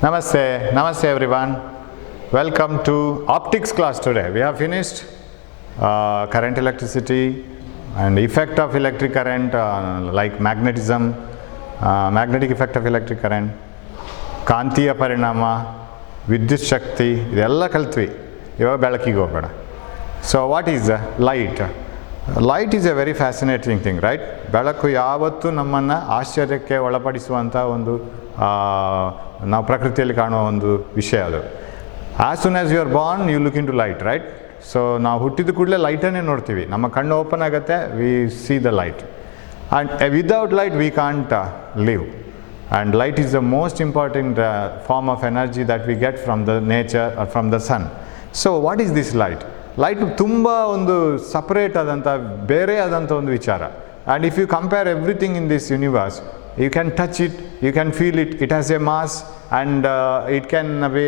Namaste everyone. Welcome to optics class today. We have finished current electricity and effect of electric current like magnetism, magnetic effect of electric current, ಕಾಂತೀಯ ಪರಿಣಾಮ, ವಿದ್ಯುತ್ ಶಕ್ತಿ ಇದೆಲ್ಲ ಕಲ್ತ್ವಿ. ಇವಾಗ ಬೆಳಕಿಗೆ ಹೋಗೋಣ. So what is light? Light is a very fascinating thing, right? ಬೆಳಕು ಯಾವತ್ತೂ ನಮ್ಮನ್ನು ಆಶ್ಚರ್ಯಕ್ಕೆ ಒಳಪಡಿಸುವಂಥ ಒಂದು ನಾವು ಪ್ರಕೃತಿಯಲ್ಲಿ ಕಾಣುವ ಒಂದು ವಿಷಯ ಅದು. As soon as you are born you look into light, right? So ನಾವು ಹುಟ್ಟಿದ ಕೂಡಲೇ ಲೈಟನ್ನೇ ನೋಡ್ತೀವಿ. ನಮ್ಮ ಕಣ್ಣು ಓಪನ್ ಆಗುತ್ತೆ, we see the light. And without light we can't live. And light is the most important form of energy that we get from the nature or from the sun. So what is this light? Light ತುಂಬ ಒಂದು separate ಆದಂಥ ಬೇರೆ ಆದಂಥ ಒಂದು ವಿಚಾರ. And if you compare everything in this universe, you can touch it, you can feel it, it has a mass and it can be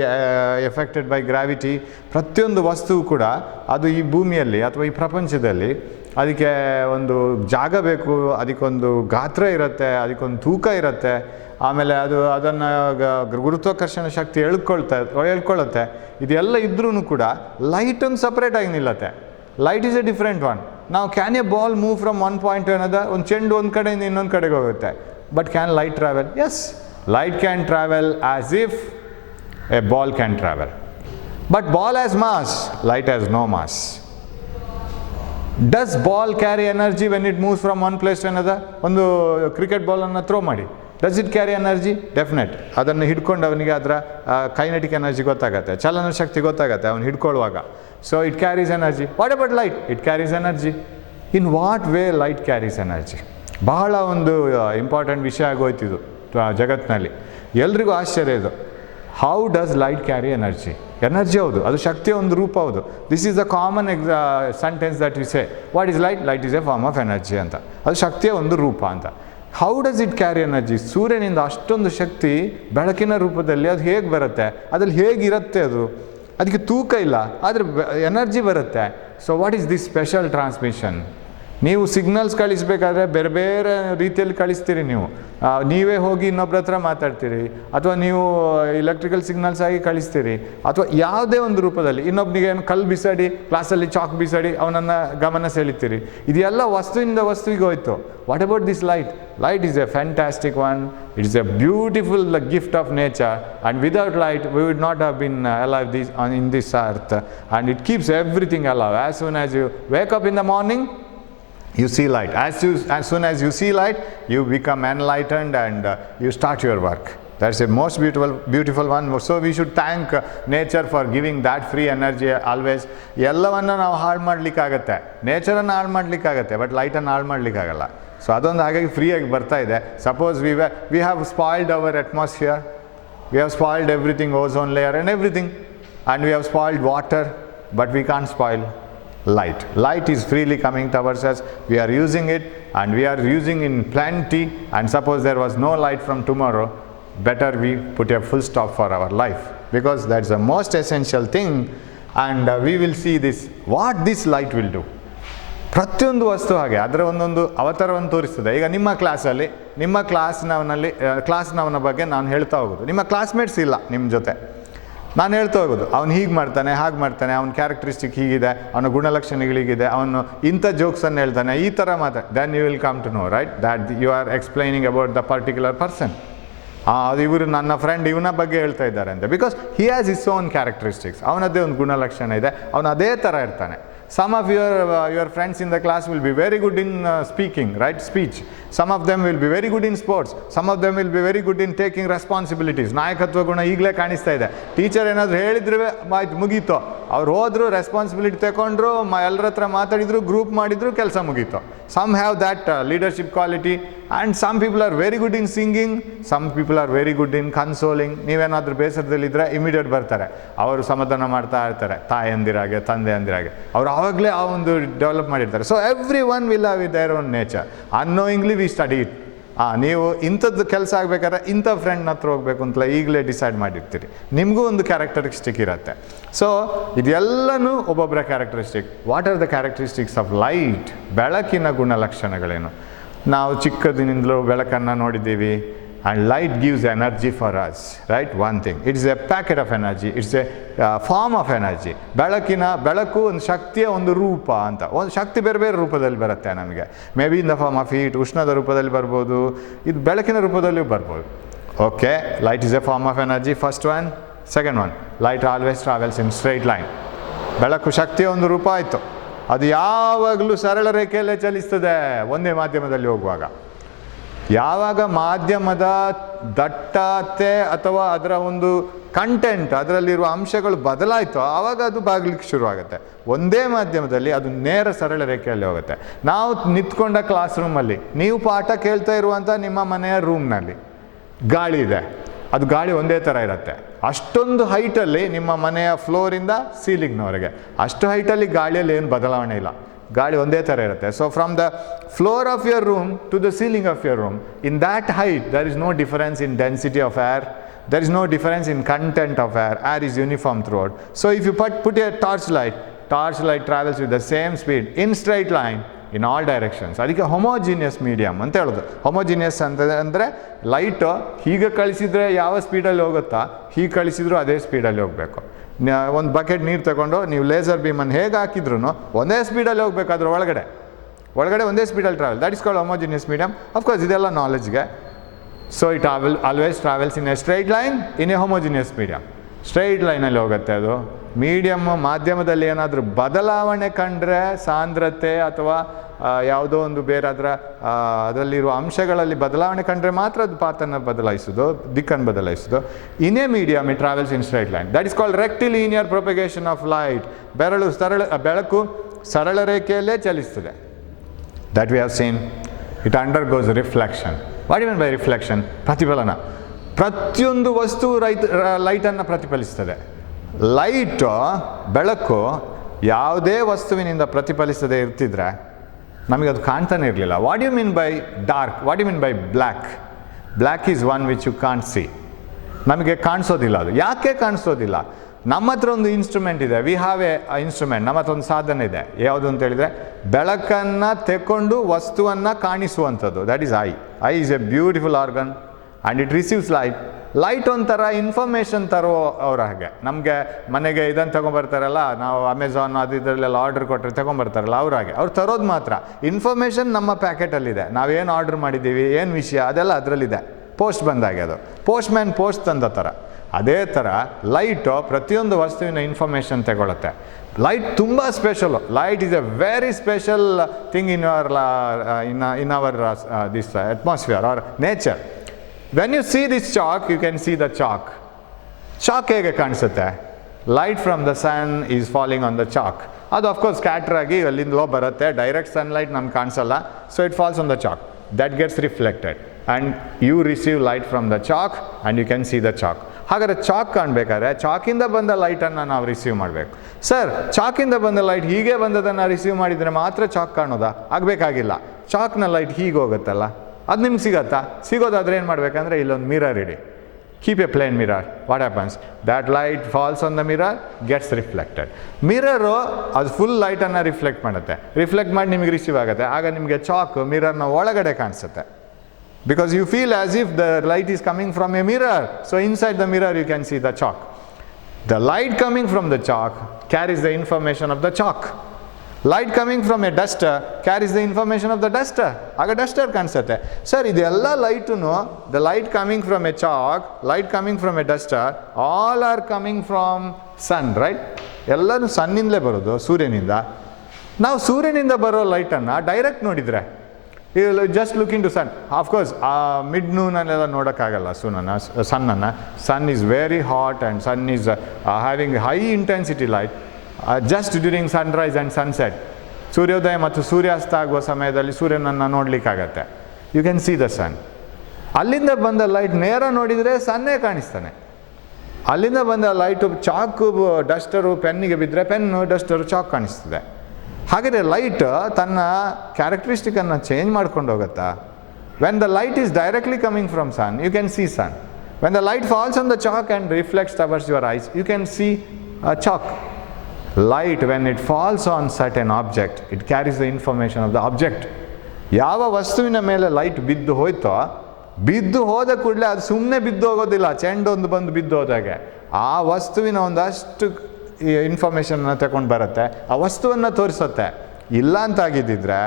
affected by gravity. ಪ್ರತಿಯೊಂದು ವಸ್ತುವು ಕೂಡ ಅದು ಈ ಭೂಮಿಯಲ್ಲಿ ಅಥವಾ ಈ ಪ್ರಪಂಚದಲ್ಲಿ ಅದಕ್ಕೆ ಒಂದು ಜಾಗ ಬೇಕು, ಅದಕ್ಕೊಂದು ಗಾತ್ರ ಇರುತ್ತೆ, ಅದಕ್ಕೊಂದು ತೂಕ ಇರುತ್ತೆ, ಆಮೇಲೆ ಅದನ್ನು ಗುರುತ್ವಾಕರ್ಷಣ ಶಕ್ತಿ ಎಳ್ಕೊಳ್ಳುತ್ತೆ. ಇದೆಲ್ಲ ಇದ್ರೂ ಕೂಡ ಲೈಟ್ ಒಂದು ಸಪ್ರೇಟಾಗಿ ನಿಲ್ಲತ್ತೆ. Light is a different one. ನಾವು can a ball move from one point to another? ಒಂದು ಚೆಂಡು ಒಂದು ಕಡೆಯಿಂದ ಇನ್ನೊಂದು ಕಡೆಗೆ ಹೋಗುತ್ತೆ. But can light travel? Yes, light can travel as if a ball can travel. But ball has mass, light has no mass. Does ball carry energy when it moves from one place to another? ಒಂದು cricket ಬಾಲನ್ನು throw ಮಾಡಿ, does it carry energy? Definite. ಅದನ್ನು ಹಿಡ್ಕೊಂಡು ಅವನಿಗೆ ಅದರ kinetic energy ಗೊತ್ತಾಗತ್ತೆ, ಚಲನ ಶಕ್ತಿ ಗೊತ್ತಾಗತ್ತೆ ಅವನು ಹಿಡ್ಕೊಳ್ಳುವಾಗ. So it carries energy. What about light? It carries energy. In what way light carries energy? ಬಹಳ ಒಂದು ಇಂಪಾರ್ಟೆಂಟ್ ವಿಷಯ ಆಗೋಯ್ತಿದು ಜಗತ್ತಿನಲ್ಲಿ. ಎಲ್ರಿಗೂ ಆಶ್ಚರ್ಯ ಇದು. How does light carry energy? Energy ಹೌದು, ಅದು ಶಕ್ತಿಯ ಒಂದು ರೂಪ ಹೌದು. This is the common sentence that we say. What is light? Light is a form of energy ಅಂತ. ಅದು ಶಕ್ತಿಯ ಒಂದು ರೂಪ ಅಂತ. How does it carry energy? ಸೂರ್ಯನಿಂದ ಅಷ್ಟೊಂದು ಶಕ್ತಿ ಬೆಳಕಿನ ರೂಪದಲ್ಲಿ ಅದು ಹೇಗೆ ಬರುತ್ತೆ? ಅದ್ರಲ್ಲಿ ಹೇಗಿರುತ್ತೆ? ಅದಕ್ಕೆ ತೂಕ ಇಲ್ಲ, ಆದರೆ ಎನರ್ಜಿ ಬರುತ್ತೆ. So what is this special transmission? ನೀವು ಸಿಗ್ನಲ್ಸ್ ಕಳಿಸ್ಬೇಕಾದ್ರೆ ಬೇರೆ ಬೇರೆ ರೀತಿಯಲ್ಲಿ ಕಳಿಸ್ತೀರಿ. ನೀವೇ ಹೋಗಿ ಇನ್ನೊಬ್ಬರ ಹತ್ರ ಮಾತಾಡ್ತೀರಿ, ಅಥವಾ ನೀವು ಎಲೆಕ್ಟ್ರಿಕಲ್ ಸಿಗ್ನಲ್ಸ್ ಆಗಿ ಕಳಿಸ್ತೀರಿ, ಅಥವಾ ಯಾವುದೇ ಒಂದು ರೂಪದಲ್ಲಿ ಇನ್ನೊಬ್ಬನಿಗೆ ಏನು ಕಲ್ಲು ಬಿಸಾಡಿ, ಕ್ಲಾಸಲ್ಲಿ ಚಾಕ್ ಬಿಸಾಡಿ ಅವನನ್ನು ಗಮನ ಸೆಳೀತೀರಿ. ಇದೆಲ್ಲ ವಸ್ತುವಿಂದ ವಸ್ತುವಿಗೆ ಹೋಯ್ತು. What about this light? Light is a fantastic one. It is a beautiful gift of nature, and without light we would not have been alive in this earth. And it keeps everything alive. As soon as you wake up in the morning, you see light. As soon as you see light, you become enlightened and you start your work. That's a most beautiful one. So we should thank nature for giving that free energy always. ಎಲ್ಲವನ್ನು ನಾವು ಹಾಳು ಮಾಡಲಿಕ್ಕಾಗತ್ತೆ, ನೇಚರನ್ನು ಹಾಳು ಮಾಡಲಿಕ್ಕಾಗತ್ತೆ, but ಲೈಟನ್ನು ಹಾಳು ಮಾಡಲಿಕ್ಕಾಗಲ್ಲ. So ಅದೊಂದು ಹಾಗಾಗಿ ಫ್ರೀಯಾಗಿ ಬರ್ತಾ ಇದೆ. Suppose we have spoiled our atmosphere, we have spoiled everything, ozone layer and everything, and we have spoiled water, but we can't spoil light. Light is freely coming towards us. We are using it, and we are using in plenty. And suppose there was no light from tomorrow, better we put a full stop for our life, because that's the most essential thing. And we will see this, what this light will do. ಪ್ರತಿಯೊಂದು ವಸ್ತು ಹಾಗೆ ಅದರ ಒಂದೊಂದು ಅವತಾರವನ್ನು ತೋರಿಸ್ತದೆ. ಈಗ ನಿಮ್ಮ ಕ್ಲಾಸಲ್ಲಿ ನಿಮ್ಮ ಕ್ಲಾಸ್ನವನ ಬಗ್ಗೆ ನಾನು ಹೇಳ್ತಾ ಹೋಗೋದು. ನಿಮ್ಮ ಕ್ಲಾಸ್ಮೇಟ್ಸ್ ಇಲ್ಲ ನಿಮ್ಮ ಜೊತೆ, ನಾನು ಹೇಳ್ತಾ ಹೋಗೋದು ಅವ್ನು ಹೀಗೆ ಮಾಡ್ತಾನೆ, ಹಾಗೆ ಮಾಡ್ತಾನೆ, ಅವನ ಕ್ಯಾರೆಕ್ಟರಿಸ್ಟಿಕ್ ಹೀಗಿದೆ, ಅವನ ಗುಣಲಕ್ಷಣಗಳಿಗಿದೆ, ಅವನು ಇಂಥ ಜೋಕ್ಸನ್ನು ಹೇಳ್ತಾನೆ, ಈ ಥರ then you will come to know, right, that you are explaining about the particular person. ಅದು ಇವರು ನನ್ನ ಫ್ರೆಂಡ್ ಇವನ ಬಗ್ಗೆ ಹೇಳ್ತಾ ಇದ್ದಾರೆ ಅಂತ. Because he has his own characteristics. ಅವನದ್ದೇ ಒಂದು ಗುಣಲಕ್ಷಣ ಇದೆ, ಅವನು ಅದೇ ಥರ ಇರ್ತಾನೆ. Some of your friends in the class will be very good in speaking, right? Speech. Some of them will be very good in sports. Some of them will be very good in taking responsibilities. ನಾಯಕತ್ವ ಗುಣ ಈಗಲೇ ಕಾಣಿಸ್ತಾ ಇದೆ. Teacher ಏನಾದರೂ ಹೇಳಿದ್ರೆ ಆಯ್ತು, ಮುಗೀತು. ಅವ್ರು ಹೋದ್ರು, ರೆಸ್ಪಾನ್ಸಿಬಿಲಿಟಿ ತಗೊಂಡ್ರು, ಎಲ್ಲರ ಹತ್ರ ಮಾತಾಡಿದ್ರು, ಗ್ರೂಪ್ ಮಾಡಿದ್ರು, ಕೆಲಸ ಮುಗೀತು. Some have that leadership quality, and some people are very good in singing. Some people are very good in consoling. ನೀವೇನಾದರೂ ಬೇಸರದಲ್ಲಿದ್ದರೆ ಇಮಿಡಿಯೇಟ್ ಬರ್ತಾರೆ, ಅವರು ಸಮಾಧಾನ ಮಾಡ್ತಾ ಇರ್ತಾರೆ, ತಾಯಂದಿರಾಗೆ ತಂದೆ ಅಂದಿರಾಗೆ. ಅವ್ರು ಆವಾಗಲೇ ಆ ಒಂದು ಡೆವಲಪ್ ಮಾಡಿರ್ತಾರೆ. So every one will have with their own nature. Annoyingly we study it. ನೀವು ಇಂಥದ್ದು ಕೆಲಸ ಆಗಬೇಕಾದ್ರೆ ಇಂಥ ಫ್ರೆಂಡ್ನ ಹತ್ರ ಹೋಗಬೇಕು ಅಂತಲೇ ಈಗಲೇ ಡಿಸೈಡ್ ಮಾಡಿರ್ತೀರಿ. ನಿಮಗೂ ಒಂದು ಕ್ಯಾರೆಕ್ಟರಿಸ್ಟಿಕ್ ಇರುತ್ತೆ. ಸೊ ಇದೆಲ್ಲನೂ ಒಬ್ಬೊಬ್ಬರ characteristic. What are the characteristics of light? ಬೆಳಕಿನ ಗುಣಲಕ್ಷಣಗಳೇನು? ನಾವು ಚಿಕ್ಕದಿನಿಂದಲೂ ಬೆಳಕನ್ನು ನೋಡಿದ್ದೀವಿ. and light gives energy for us, right? One thing, it is a packet of energy, it's a form of energy. ಬೆಳಕು ಒಂದು ಶಕ್ತಿಯ ಒಂದು ರೂಪ ಅಂತ. ಒಂದು ಶಕ್ತಿ ಬೇರೆ ಬೇರೆ ರೂಪದಲ್ಲಿ ಬರುತ್ತೆ ನಮಗೆ. Maybe in the form of heat, ಉಷ್ಣದ ರೂಪದಲ್ಲಿ ಬರ್ಬೋದು, ಇದು ಬೆಳಕಿನ ರೂಪದಲ್ಲಿಯೂ ಬರ್ಬೋದು. Okay, light is a form of energy, first one. Second one, light always travels in straight line. ಬೆಳಕು ಶಕ್ತಿಯ ಒಂದು ರೂಪ ಆಯಿತು, ಅದು ಯಾವಾಗಲೂ ಸರಳ ರೇಖೆಯಲ್ಲೇ ಚಲಿಸ್ತದೆ ಒಂದೇ ಮಾಧ್ಯಮದಲ್ಲಿ ಹೋಗುವಾಗ. ಯಾವಾಗ ಮಾಧ್ಯಮದ ದಟ್ಟತೆ ಅಥವಾ ಅದರ ಒಂದು ಕಂಟೆಂಟ್, ಅದರಲ್ಲಿರುವ ಅಂಶಗಳು ಬದಲಾಯಿತೋ ಆವಾಗ ಅದು ಬಾಗ್ಲಿಕ್ಕೆ ಶುರುವಾಗುತ್ತೆ. ಒಂದೇ ಮಾಧ್ಯಮದಲ್ಲಿ ಅದು ನೇರ ಸರಳ ರೇಖೆಯಲ್ಲಿ ಹೋಗುತ್ತೆ. ನಾವು ನಿಂತ್ಕೊಂಡ ಕ್ಲಾಸ್ ರೂಮಲ್ಲಿ, ನೀವು ಪಾಠ ಕೇಳ್ತಾ ಇರುವಂಥ ನಿಮ್ಮ ಮನೆಯ ರೂಮ್ನಲ್ಲಿ ಗಾಳಿ ಇದೆ, ಅದು ಗಾಳಿ ಒಂದೇ ಥರ ಇರುತ್ತೆ. ಅಷ್ಟೊಂದು ಹೈಟಲ್ಲಿ ನಿಮ್ಮ ಮನೆಯ ಫ್ಲೋರಿಂದ ಸೀಲಿಂಗ್ನವರೆಗೆ ಅಷ್ಟು ಹೈಟಲ್ಲಿ ಗಾಳಿಯಲ್ಲಿ ಏನು ಬದಲಾವಣೆ ಇಲ್ಲ, ಗಾಳಿ ಒಂದೇ ಥರ ಇರುತ್ತೆ. So from the floor of your room to the ceiling of your room, in that height there is no difference in density of air, there is no difference in content of air. Air is uniform throughout. So if you put a torchlight travels with the same speed in straight line in all directions. ಅದಕ್ಕೆ homogeneous medium ಅಂತ ಹೇಳೋದು. homogeneous ಅಂದರೆ light ಹೀಗೆ ಕಳಿಸಿದರೆ ಯಾವ ಸ್ಪೀಡಲ್ಲಿ ಹೋಗುತ್ತಾ ಹೀಗೆ ಕಳಿಸಿದ್ರು ಅದೇ ಸ್ಪೀಡಲ್ಲಿ ಹೋಗಬೇಕು. ಒಂದು ಬಕೆಟ್ ನೀರು ತಗೊಂಡು ನೀವು ಲೇಸರ್ ಬೀಮನ್ನು ಹೇಗೆ ಹಾಕಿದ್ರು ಒಂದೇ ಸ್ಪೀಡಲ್ಲಿ ಹೋಗಬೇಕು, ಅದ್ರ ಒಳಗಡೆ ಒಂದೇ ಸ್ಪೀಡಲ್ಲಿ travel. That is called homogeneous medium. Of course ಇದೆಲ್ಲ ನಾಲೆಜ್ಗೆ. So it always travels in a straight line in a homogeneous medium. Straight ಲೈನಲ್ಲಿ ಹೋಗುತ್ತೆ ಅದು. ಮೀಡಿಯಮ್ ಮಾಧ್ಯಮದಲ್ಲಿ ಏನಾದರೂ ಬದಲಾವಣೆ ಕಂಡ್ರೆ, ಸಾಂದ್ರತೆ ಅಥವಾ ಯಾವುದೋ ಒಂದು ಬೇರೆ ಅದರಲ್ಲಿರುವ ಅಂಶಗಳಲ್ಲಿ ಬದಲಾವಣೆ ಕಂಡ್ರೆ ಮಾತ್ರ ಅದು ಪಾತನ್ನು ಬದಲಾಯಿಸೋದು, ದಿಕ್ಕನ್ನು ಬದಲಾಯಿಸೋದು. In a medium it travels in straight line. That is called rectilinear propagation of light. ಬೆಳಕು ಸರಳ ರೇಖೆಯಲ್ಲೇ ಚಲಿಸ್ತದೆ. That we have seen. It undergoes reflection. What you mean by reflection? ಪ್ರತಿಫಲನ. ಪ್ರತಿಯೊಂದು ವಸ್ತು ಲೈಟನ್ನು ಪ್ರತಿಫಲಿಸ್ತದೆ. ಲೈಟು, ಬೆಳಕು ಯಾವುದೇ ವಸ್ತುವಿನಿಂದ ಪ್ರತಿಫಲಿಸದೇ ಇರ್ತಿದ್ರೆ ನಮಗದು ಕಾಣ್ತಾನೆ ಇರಲಿಲ್ಲ. What you mean by dark? What you mean by black? Black is one which you can't see. ನಮಗೆ ಕಾಣಿಸೋದಿಲ್ಲ ಅದು. ಯಾಕೆ ಕಾಣಿಸೋದಿಲ್ಲ? ನಮ್ಮ ಹತ್ರ ಒಂದು ಇನ್ಸ್ಟ್ರೂಮೆಂಟ್ ಇದೆ. We have A instrument. ನಮ್ಮ ಹತ್ರ ಒಂದು ಸಾಧನ ಇದೆ. ಯಾವುದು ಅಂತ ಹೇಳಿದರೆ ಬೆಳಕನ್ನು ತೆಕ್ಕೊಂಡು ವಸ್ತುವನ್ನು ಕಾಣಿಸುವಂಥದ್ದು. That is eye. Eye is a beautiful organ and it receives light. Light ಒಂಥರ ಇನ್ಫಾರ್ಮೇಷನ್ ತರೋ ಅವ್ರ ಹಾಗೆ. ನಮಗೆ ಮನೆಗೆ ಇದನ್ನು ತೊಗೊಂಬರ್ತಾರಲ್ಲ, ನಾವು ಅಮೆಝಾನ್ ಅದು ಇದರಲ್ಲೆಲ್ಲ ಆರ್ಡರ್ ಕೊಟ್ಟರೆ ತೊಗೊಂಬರ್ತಾರಲ್ಲ, ಅವ್ರ ಹಾಗೆ. ಅವ್ರು ತರೋದು ಮಾತ್ರ. ಇನ್ಫಾರ್ಮೇಷನ್ ನಮ್ಮ ಪ್ಯಾಕೆಟಲ್ಲಿದೆ. ನಾವೇನು ಆರ್ಡ್ರ್ ಮಾಡಿದ್ದೀವಿ, ಏನು ವಿಷಯ, ಅದೆಲ್ಲ ಅದರಲ್ಲಿದೆ. ಪೋಸ್ಟ್ ಬಂದಾಗೆ ಅದು ಪೋಸ್ಟ್ ಮ್ಯಾನ್ ಪೋಸ್ಟ್ ತಂದ ಥರ. ಅದೇ ಥರ ಲೈಟು ಪ್ರತಿಯೊಂದು ವಸ್ತುವಿನ ಇನ್ಫಾರ್ಮೇಷನ್ ತಗೊಳುತ್ತೆ. ಲೈಟ್ ತುಂಬ special. Light is a very special thing in our this atmosphere or nature. When you see this chalk, you can see the chalk. Chalk ಹೇಗೆ ಕಾಣಿಸುತ್ತೆ? Light from the sun is falling on the chalk. ಅದು of course scatter ಆಗಿ ಅಲ್ಲಿಂದ ಬರುತ್ತೆ. Direct sunlight ನಮ್ಗೆ ಕಾಣಿಸಲ್ಲ. So it falls on the chalk. That gets reflected and you receive light from the chalk and you can see the chalk. ಹಾಗಾದರೆ chalk ಕಾಣಬೇಕಾದ್ರೆ ಚಾಕಿಂದ ಬಂದ ಲೈಟನ್ನು ನಾವು ರಿಸೀವ್ ಮಾಡಬೇಕು. ಸರ್, ಚಾಕಿಂದ ಬಂದ ಲೈಟ್ ಹೀಗೆ ಬಂದದನ್ನು ರಿಸೀವ್ ಮಾಡಿದರೆ ಮಾತ್ರ ಚಾಕ್ ಕಾಣೋದಾ? ಆಗಬೇಕಾಗಿಲ್ಲ. ಚಾಕ್ನ ಲೈಟ್ ಹೀಗೆ ಹೋಗುತ್ತಲ್ಲ, ಅದು ನಿಮ್ಗೆ ಸಿಗತ್ತಾ? ಸಿಗೋದಾದರೆ ಏನು ಮಾಡಬೇಕಂದ್ರೆ ಇಲ್ಲೊಂದು ಮಿರರ್ ಇಡಿ. Keep a plain mirror. What happens? That light falls on the mirror, gets reflected. Mirror ಅದು ಫುಲ್ ಲೈಟನ್ನು ರಿಫ್ಲೆಕ್ಟ್ ಮಾಡುತ್ತೆ. ರಿಫ್ಲೆಕ್ಟ್ ಮಾಡಿ ನಿಮಗೆ ರಿಸೀವ್ ಆಗುತ್ತೆ. ಆಗ ನಿಮಗೆ ಚಾಕ್ ಮಿರರ್ನ ಒಳಗಡೆ ಕಾಣಿಸುತ್ತೆ. Because you feel as if the light is coming from a mirror. So inside the mirror you can see the chalk. The light coming from the chalk carries the information of the chalk. Light coming from a duster carries the information of the duster. ಆಗ Duster ಕಾಣಿಸುತ್ತೆ. Sir, ಇದೆಲ್ಲ ಲೈಟುನು, the light coming from a chalk, light coming from a duster, all are coming from sun, right? ಎಲ್ಲನೂ ಸನ್ನಿಂದಲೇ ಬರೋದು, ಸೂರ್ಯನಿಂದ. ನಾವು ಸೂರ್ಯನಿಂದ ಬರೋ ಲೈಟನ್ನು ಡೈರೆಕ್ಟ್ ನೋಡಿದರೆ, just look into sun. Of course mid ನೂನಲ್ಲೆಲ್ಲ ನೋಡೋಕ್ಕಾಗಲ್ಲ ಸನ್ನನ್ನು. Sun is very hot and sun is having high intensity light. Just during sunrise and sunset, ಸೂರ್ಯೋದಯ ಮತ್ತು ಸೂರ್ಯಾಸ್ತ ಆಗುವ ಸಮಯದಲ್ಲಿ ಸೂರ್ಯನನ್ನು ನೋಡಲಿಕ್ಕಾಗತ್ತೆ. You can see the sun. ಅಲ್ಲಿಂದ ಬಂದ ಲೈಟ್ ನೇರ ನೋಡಿದರೆ ಸನ್ನೇ ಕಾಣಿಸ್ತಾನೆ. ಅಲ್ಲಿಂದ ಬಂದ ಲೈಟು ಚಾಕು, ಡಸ್ಟರು ಪೆನ್ನಿಗೆ ಬಿದ್ದರೆ ಪೆನ್ನು, ಡಸ್ಟರು, ಚಾಕ್ ಕಾಣಿಸ್ತದೆ. ಹಾಗಾದರೆ ಲೈಟ್ ತನ್ನ ಕ್ಯಾರೆಕ್ಟರಿಸ್ಟಿಕನ್ನು ಚೇಂಜ್ ಮಾಡ್ಕೊಂಡು ಹೋಗುತ್ತಾ? When the light is directly coming from sun, you can see sun. When the light falls on the chalk and reflects towards your eyes, you can see chalk. Light, when it falls on certain object, it carries the information of the object. ಯಾವ ವಸ್ತುವಿನ ಮೇಲೆ light ಬಿದ್ದು ಹೋಯ್ತೋ, ಬಿದ್ದು ಹೋದ ಕೂಡಲೇ ಅದು ಸುಮ್ಮನೆ ಬಿದ್ದು ಹೋಗೋದಿಲ್ಲ, ಚೆಂಡೊಂದು ಬಂದು ಬಿದ್ದು ಹೋದಾಗೆ ಆ ವಸ್ತುವಿನ ಒಂದಷ್ಟು ಇನ್ಫಾರ್ಮೇಷನ್ನ ತಗೊಂಡು ಬರುತ್ತೆ, ಆ ವಸ್ತುವನ್ನು ತೋರಿಸುತ್ತೆ. ಇಲ್ಲ ಅಂತಾಗಿದ್ದಿದ್ರೆ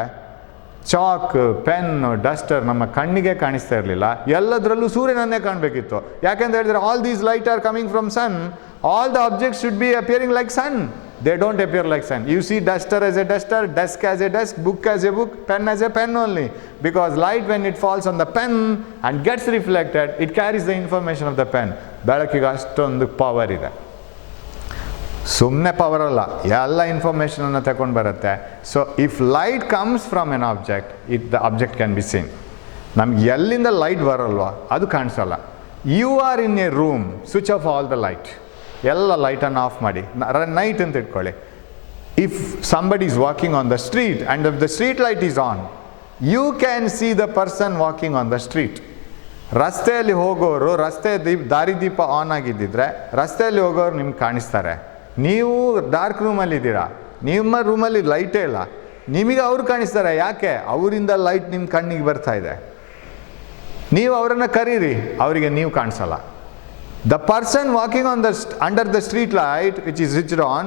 ಚಾಕ್, ಪೆನ್, ಡಸ್ಟರ್ ನಮ್ಮ ಕಣ್ಣಿಗೆ ಕಾಣಿಸ್ತಾ ಇರಲಿಲ್ಲ, ಎಲ್ಲದರಲ್ಲೂ ಸೂರ್ಯನನ್ನೇ ಕಾಣಬೇಕಿತ್ತು. ಯಾಕೆಂತ ಹೇಳಿದ್ರೆ all these light are coming from sun, all the objects should be appearing like sun. They don't appear like sun. You see duster as a duster, desk as a desk, book as a book, pen as a pen only. Because light, when it falls on the pen and gets reflected, it carries the information of the pen. ಬೆಳಕಿಗೆ ಅಷ್ಟೊಂದು power ಇದೆ. ಸುಮ್ಮನೆ power ಅಲ್ಲ, ಎಲ್ಲ ಇನ್ಫಾರ್ಮೇಷನನ್ನು ತಗೊಂಡು ಬರುತ್ತೆ. So if light comes from an object, the object can be seen. ನಮ್ಗೆ ಎಲ್ಲಿಂದ ಲೈಟ್ ಬರಲ್ವ ಅದು ಕಾಣಿಸಲ್ಲ. You are in a room, switch off all the light, ಎಲ್ಲ ಲೈಟನ್ನು ಆಫ್ ಮಾಡಿ, ನೈಟ್ ಅಂತ ಇಟ್ಕೊಳ್ಳಿ. If somebody is walking on the street and if the street light is on, you can see the person walking on the street. ರಸ್ತೆಯಲ್ಲಿ ಹೋಗೋರು, ದಾರಿದೀಪ on ಆಗಿದ್ದಿದ್ರೆ ರಸ್ತೆಯಲ್ಲಿ ಹೋಗೋರು ನಿಮ್ಗೆ ಕಾಣಿಸ್ತಾರೆ. ನೀವು ಡಾರ್ಕ್ ರೂಮಲ್ಲಿದ್ದೀರಾ, ನಿಮ್ಮ ರೂಮಲ್ಲಿ ಲೈಟೇ ಇಲ್ಲ, ನಿಮಗೆ ಅವ್ರು ಕಾಣಿಸ್ತಾರೆ. ಯಾಕೆ? ಅವರಿಂದ ಲೈಟ್ ನಿಮ್ಮ ಕಣ್ಣಿಗೆ ಬರ್ತಾ ಇದೆ. ನೀವು ಅವರನ್ನು ಕರೀರಿ, ಅವರಿಗೆ ನೀವು ಕಾಣಿಸಲ್ಲ. The person walking on under the street light which is switched on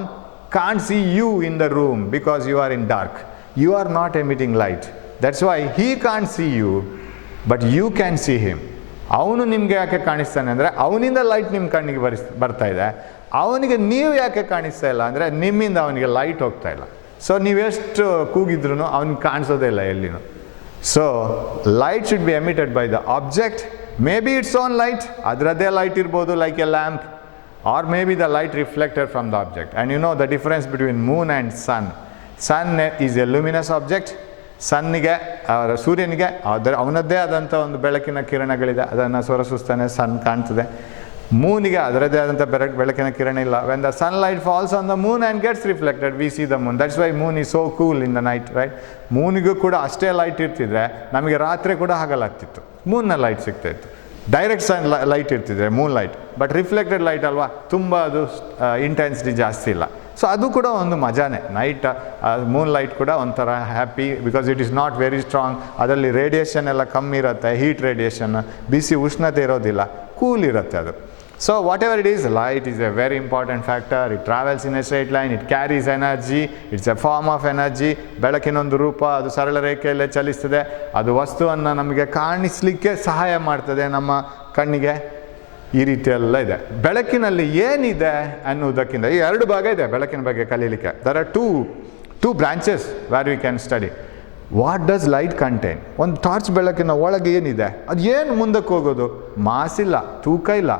can't see you in the room because you are in dark. You are not emitting light. That's why he can't see you, but you can see him. ಅವನು ನಿಮಗೆ ಯಾಕೆ ಕಾಣಿಸ್ತಾನೆ ಅಂದರೆ ಅವನಿಂದ light ನಿಮ್ಮ ಕಣ್ಣಿಗೆ ಬರ್ತಾ ಇದೆ. ಅವನಿಗೆ ನೀವು ಯಾಕೆ ಕಾಣಿಸ್ತಾ ಇಲ್ಲ ಅಂದರೆ ನಿಮ್ಮಿಂದ ಅವನಿಗೆ ಲೈಟ್ ಹೋಗ್ತಾ ಇಲ್ಲ. ಸೊ ನೀವೆಷ್ಟು ಕೂಗಿದ್ರೂ ಅವನಿಗೆ ಕಾಣಿಸೋದೇ ಇಲ್ಲ ಎಲ್ಲಿನೂ. So light should be emitted by the object. Maybe its own light, adradhe light irbodu like a lamp, or maybe the light reflected from the object. And you know the difference between moon and sun. Sun is a luminous object. ಸನ್ನಿಗೆ, ಸೂರ್ಯನಿಗೆ ಅವನದ್ದೇ ಆದಂಥ ಒಂದು ಬೆಳಕಿನ ಕಿರಣಗಳಿದೆ, ಅದನ್ನು ಸೊರಸುತ್ತಾನೆ, ಸನ್ ಕಾಣ್ತದೆ. ಮೂನಿಗೆ ಅದರದ್ದೇ ಆದಂಥ ಬೆಳಕಿನ ಕಿರಣ ಇಲ್ಲ. When the sunlight falls on the moon and gets reflected, we see the moon. That's why moon is so cool in the night, right? ಮೂನಿಗೂ ಕೂಡ ಅಷ್ಟೇ ಲೈಟ್ ಇರ್ತಿದ್ರೆ ನಮಗೆ ರಾತ್ರಿ ಕೂಡ ಹಾಗಲಾಗ್ತಿತ್ತು, ಮೂನ್ನ ಲೈಟ್ ಸಿಗ್ತಾ ಇತ್ತು. ಡೈರೆಕ್ಟ್ ಸನ್ ಲೈಟ್ ಇರ್ತಿದ್ರೆ moon light, but reflected light ಅಲ್ವಾ, ತುಂಬ ಅದು ಇಂಟೆನ್ಸಿಟಿ ಜಾಸ್ತಿ ಇಲ್ಲ. ಸೊ ಅದು ಕೂಡ ಒಂದು ಮಜಾನೇ. ನೈಟ್ ಮೂನ್ ಲೈಟ್ ಕೂಡ ಒಂಥರ happy, because it is not very strong. ಅದರಲ್ಲಿ ರೇಡಿಯೇಷನ್ ಎಲ್ಲ ಕಮ್ಮಿ ಇರುತ್ತೆ, ಹೀಟ್ ರೇಡಿಯೇಷನ್, ಬಿಸಿ ಉಷ್ಣತೆ ಇರೋದಿಲ್ಲ, ಕೂಲ್ ಇರುತ್ತೆ ಅದು. So whatever it is, light is a very important factor. It travels in a straight line, it carries energy, it's a form of energy. ಬೆಳಕಿನೊಂದು ರೂಪ, ಅದು ಸರಳ ರೇಖೆಯಲ್ಲೇ ಚಲಿಸ್ತದೆ, ಅದು ವಸ್ತುವನ್ನು ನಮಗೆ ಕಾಣಿಸ್ಲಿಕ್ಕೆ ಸಹಾಯ ಮಾಡ್ತದೆ ನಮ್ಮ ಕಣ್ಣಿಗೆ. ಈ ರೀತಿಯೆಲ್ಲ ಇದೆ. ಬೆಳಕಿನಲ್ಲಿ ಏನಿದೆ ಅನ್ನೋದಕ್ಕಿಂತ ಈ ಎರಡು ಭಾಗ ಇದೆ ಬೆಳಕಿನ ಬಗ್ಗೆ ಕಲೀಲಿಕ್ಕೆ. There are two branches where we can study. What does light contain? ಒಂದು ಟಾರ್ಚ್ ಬೆಳಕಿನ ಒಳಗೆ ಏನಿದೆ, ಅದು ಏನು ಮುಂದಕ್ಕೆ ಹೋಗೋದು? ಮಾಸ್ ಇಲ್ಲ, ತೂಕ ಇಲ್ಲ,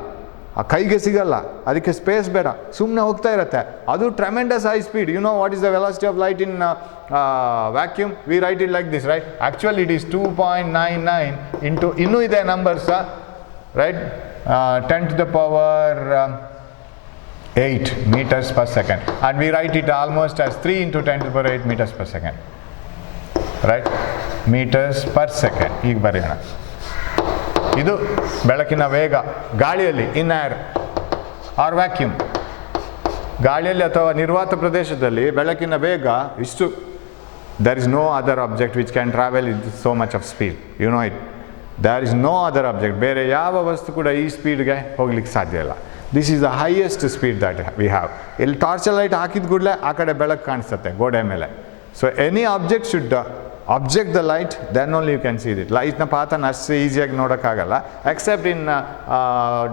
ಆ ಕೈಗೆ ಸಿಗಲ್ಲ, ಅದಕ್ಕೆ ಸ್ಪೇಸ್ ಬೇಡ, ಸುಮ್ಮನೆ ಹೋಗ್ತಾ ಇರುತ್ತೆ. ಅದು tremendous high speed. You know what is the velocity of light in vacuum? We write it like this, right? Actually it is 2.99 into ಇನ್ನೂ ಇದೆ numbers, right? 10 to the power 8 meters per second, and we write it almost as 3 into 10 to the power 8 meters per second, right? meters per second. ಈಗ ಬರೆಯೋಣ. ಇದು ಬೆಳಕಿನ ವೇಗ ಗಾಳಿಯಲ್ಲಿ, in air R vacuum. ಗಾಳಿಯಲ್ಲಿ ಅಥವಾ ನಿರ್ವಾತ ಪ್ರದೇಶದಲ್ಲಿ ಬೆಳಕಿನ ವೇಗ ಇಷ್ಟು. There is no other object which can travel in so much of speed, you know it. There is no other object, ಬೇರೆ ಯಾವ ವಸ್ತು ಕೂಡ ಈ ಸ್ಪೀಡ್ಗೆ ಹೋಗ್ಲಿಕ್ಕೆ ಸಾಧ್ಯ ಇಲ್ಲ. This is the highest speed that we have. ಇಲ್ಲಿ ಟಾರ್ಚ್ ಲೈಟ್ ಹಾಕಿದ ಕೂಡಲೇ ಆ ಕಡೆ ಬೆಳಕು ಕಾಣಿಸುತ್ತೆ ಗೋಡೆ ಮೇಲೆ. So any object should object the light, then only you can see it. ಲೈಟ್ನ ಪಾತನ ಅಷ್ಟು ಈಸಿಯಾಗಿ ನೋಡೋಕ್ಕಾಗಲ್ಲ, ಎಕ್ಸೆಪ್ಟ್ ಇನ್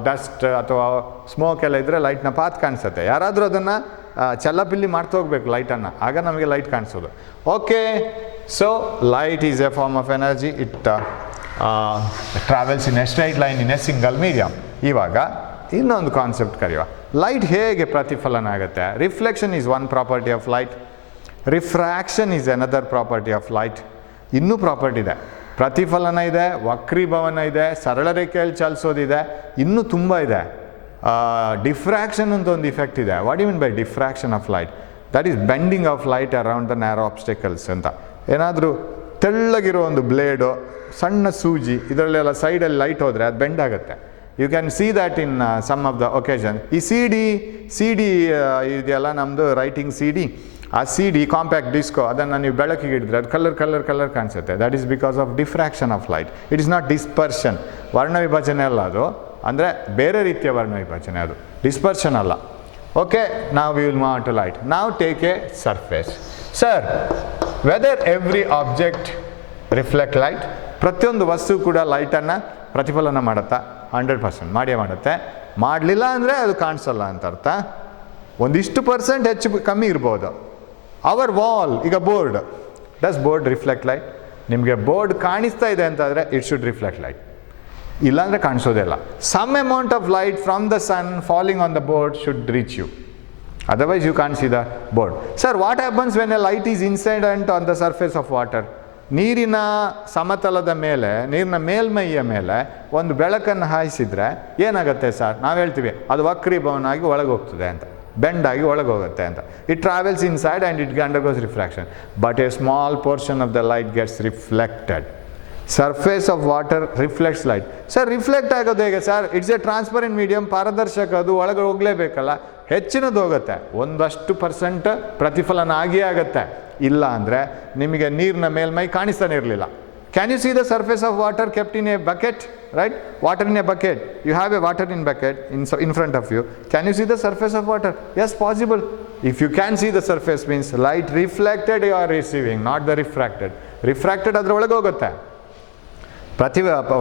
ಡಸ್ಟ್ ಅಥವಾ ಸ್ಮೋಕ್ ಎಲ್ಲ ಇದ್ದರೆ ಲೈಟ್ನ ಪಾತ್ ಕಾಣಿಸುತ್ತೆ. ಯಾರಾದರೂ ಅದನ್ನು ಚಲ್ಲಪಿಲ್ಲಿ ಮಾಡ್ತಾ ಹೋಗ್ಬೇಕು ಲೈಟನ್ನು, ಆಗ ನಮಗೆ ಲೈಟ್ ಕಾಣಿಸೋದು. Okay, so light is a form of energy. It travels in a straight line in a single medium. ಇವಾಗ ಇನ್ನೊಂದು ಕಾನ್ಸೆಪ್ಟ್ ಕರೆಯುವ. ಲೈಟ್ ಹೇಗೆ ಪ್ರತಿಫಲನ ಆಗುತ್ತೆ? Reflection is one property of light. Refraction is another property of light. ಇನ್ನೂ property ಇದೆ. ಪ್ರತಿಫಲನ ಇದೆ, ವಕ್ರೀಭವನ ಇದೆ, ಸರಳ ರೇಖೆಯಲ್ಲಿ ಚಲಿಸೋದಿದೆ, ಇನ್ನೂ ತುಂಬ ಇದೆ. ಡಿಫ್ರಾಕ್ಷನ್ ಅಂತ ಒಂದು ಇಫೆಕ್ಟ್ ಇದೆ. What you mean by diffraction of light? That is bending of light around the narrow obstacles ಅಂತ. ಏನಾದರೂ ತೆಳ್ಳಗಿರೋ ಒಂದು ಬ್ಲೇಡು, ಸಣ್ಣ ಸೂಜಿ, ಇದರಲ್ಲೆಲ್ಲ ಸೈಡಲ್ಲಿ ಲೈಟ್ ಹೋದರೆ ಅದು ಬೆಂಡ್ ಆಗುತ್ತೆ. You can see that in some of the occasion. ಈ ಸಿ ಡಿ ಇದೆಯಲ್ಲ ನಮ್ಮದು ರೈಟಿಂಗ್ ಸಿ ಡಿ, ಆ ಸಿ ಡಿ ಕಾಂಪ್ಯಾಕ್ಟ್ ಡಿಸ್ಕೋ ಅದನ್ನು ನೀವು ಬೆಳಕಿಗೆ ಹಿಡಿದ್ರೆ ಅದು ಕಲರ್ ಕಾಣಿಸುತ್ತೆ. That is because of diffraction of light. It is not dispersion. ವರ್ಣ ವಿಭಜನೆ ಅಲ್ಲ ಅದು, ಅಂದರೆ ಬೇರೆ ರೀತಿಯ ವರ್ಣ ವಿಭಜನೆ, ಅದು ಡಿಸ್ಪರ್ಷನ್ ಅಲ್ಲ. ಓಕೆ, ನಾವು we will move to light. ನಾವು take a surface. Sir, whether every object reflect light, ಪ್ರತಿಯೊಂದು ವಸ್ತು ಕೂಡ ಲೈಟನ್ನು ಪ್ರತಿಫಲನ ಮಾಡುತ್ತಾ? 100% ಮಾಡಿಯೇ ಮಾಡುತ್ತೆ. ಮಾಡಲಿಲ್ಲ ಅಂದರೆ ಅದು ಕಾಣಿಸಲ್ಲ ಅಂತ ಅರ್ಥ. ಒಂದಿಷ್ಟು % ಹೆಚ್ಚು ಕಮ್ಮಿ ಇರ್ಬೋದು. ಅವರ್ ವಾಲ್, ಈಗ board, does board reflect light? ನಿಮಗೆ ಬೋರ್ಡ್ ಕಾಣಿಸ್ತಾ ಇದೆ ಅಂತಾದರೆ ಇಟ್ ಶುಡ್ ರಿಫ್ಲೆಕ್ಟ್ ಲೈಟ್, ಇಲ್ಲಾಂದರೆ ಕಾಣಿಸೋದಿಲ್ಲ. Some amount of light from the sun falling on the board should reach you, otherwise you can't see the board. Sir, what happens when a light is incident on the surface of water? ನೀರಿನ ಸಮತಲದ ಮೇಲೆ, ನೀರಿನ ಮೇಲ್ಮೈಯ ಮೇಲೆ ಒಂದು ಬೆಳಕನ್ನು ಹಾಯಿಸಿದರೆ ಏನಾಗುತ್ತೆ sir? ನಾವು ಹೇಳ್ತೀವಿ ಅದು ವಕ್ರೀಭವನಾಗಿ ಒಳಗೆ ಹೋಗ್ತದೆ ಅಂತ, ಬೆಂಡ್ ಆಗಿ ಒಳಗೆ ಹೋಗುತ್ತೆ ಅಂತ. It travels inside and it undergoes refraction, but A small portion of the light gets reflected. Surface of water reflects light. Sir, reflect ಆಗೋದು ಹೇಗೆ sir? It's A transparent medium, ಪಾರದರ್ಶಕ, ಅದು ಒಳಗೆ ಹೋಗಲೇಬೇಕಲ್ಲ. ಹೆಚ್ಚಿನದು ಹೋಗುತ್ತೆ, ಒಂದಷ್ಟು % ಪ್ರತಿಫಲನ ಆಗಿಯೇ ಆಗುತ್ತೆ. ಇಲ್ಲ ಅಂದರೆ ನಿಮಗೆ ನೀರಿನ ಮೇಲ್ಮೈ ಕಾಣಿಸ್ತಾನೆ ಇರಲಿಲ್ಲ. Can you see the surface of water kept in a bucket, right? Water in a bucket, you have a water in bucket in front of you. Can you see the surface of water? Yes, possible. If you can see the surface means light reflected you are receiving, not the refracted. Refracted ಅದರೊಳಗೆ ಹೋಗುತ್ತೆ,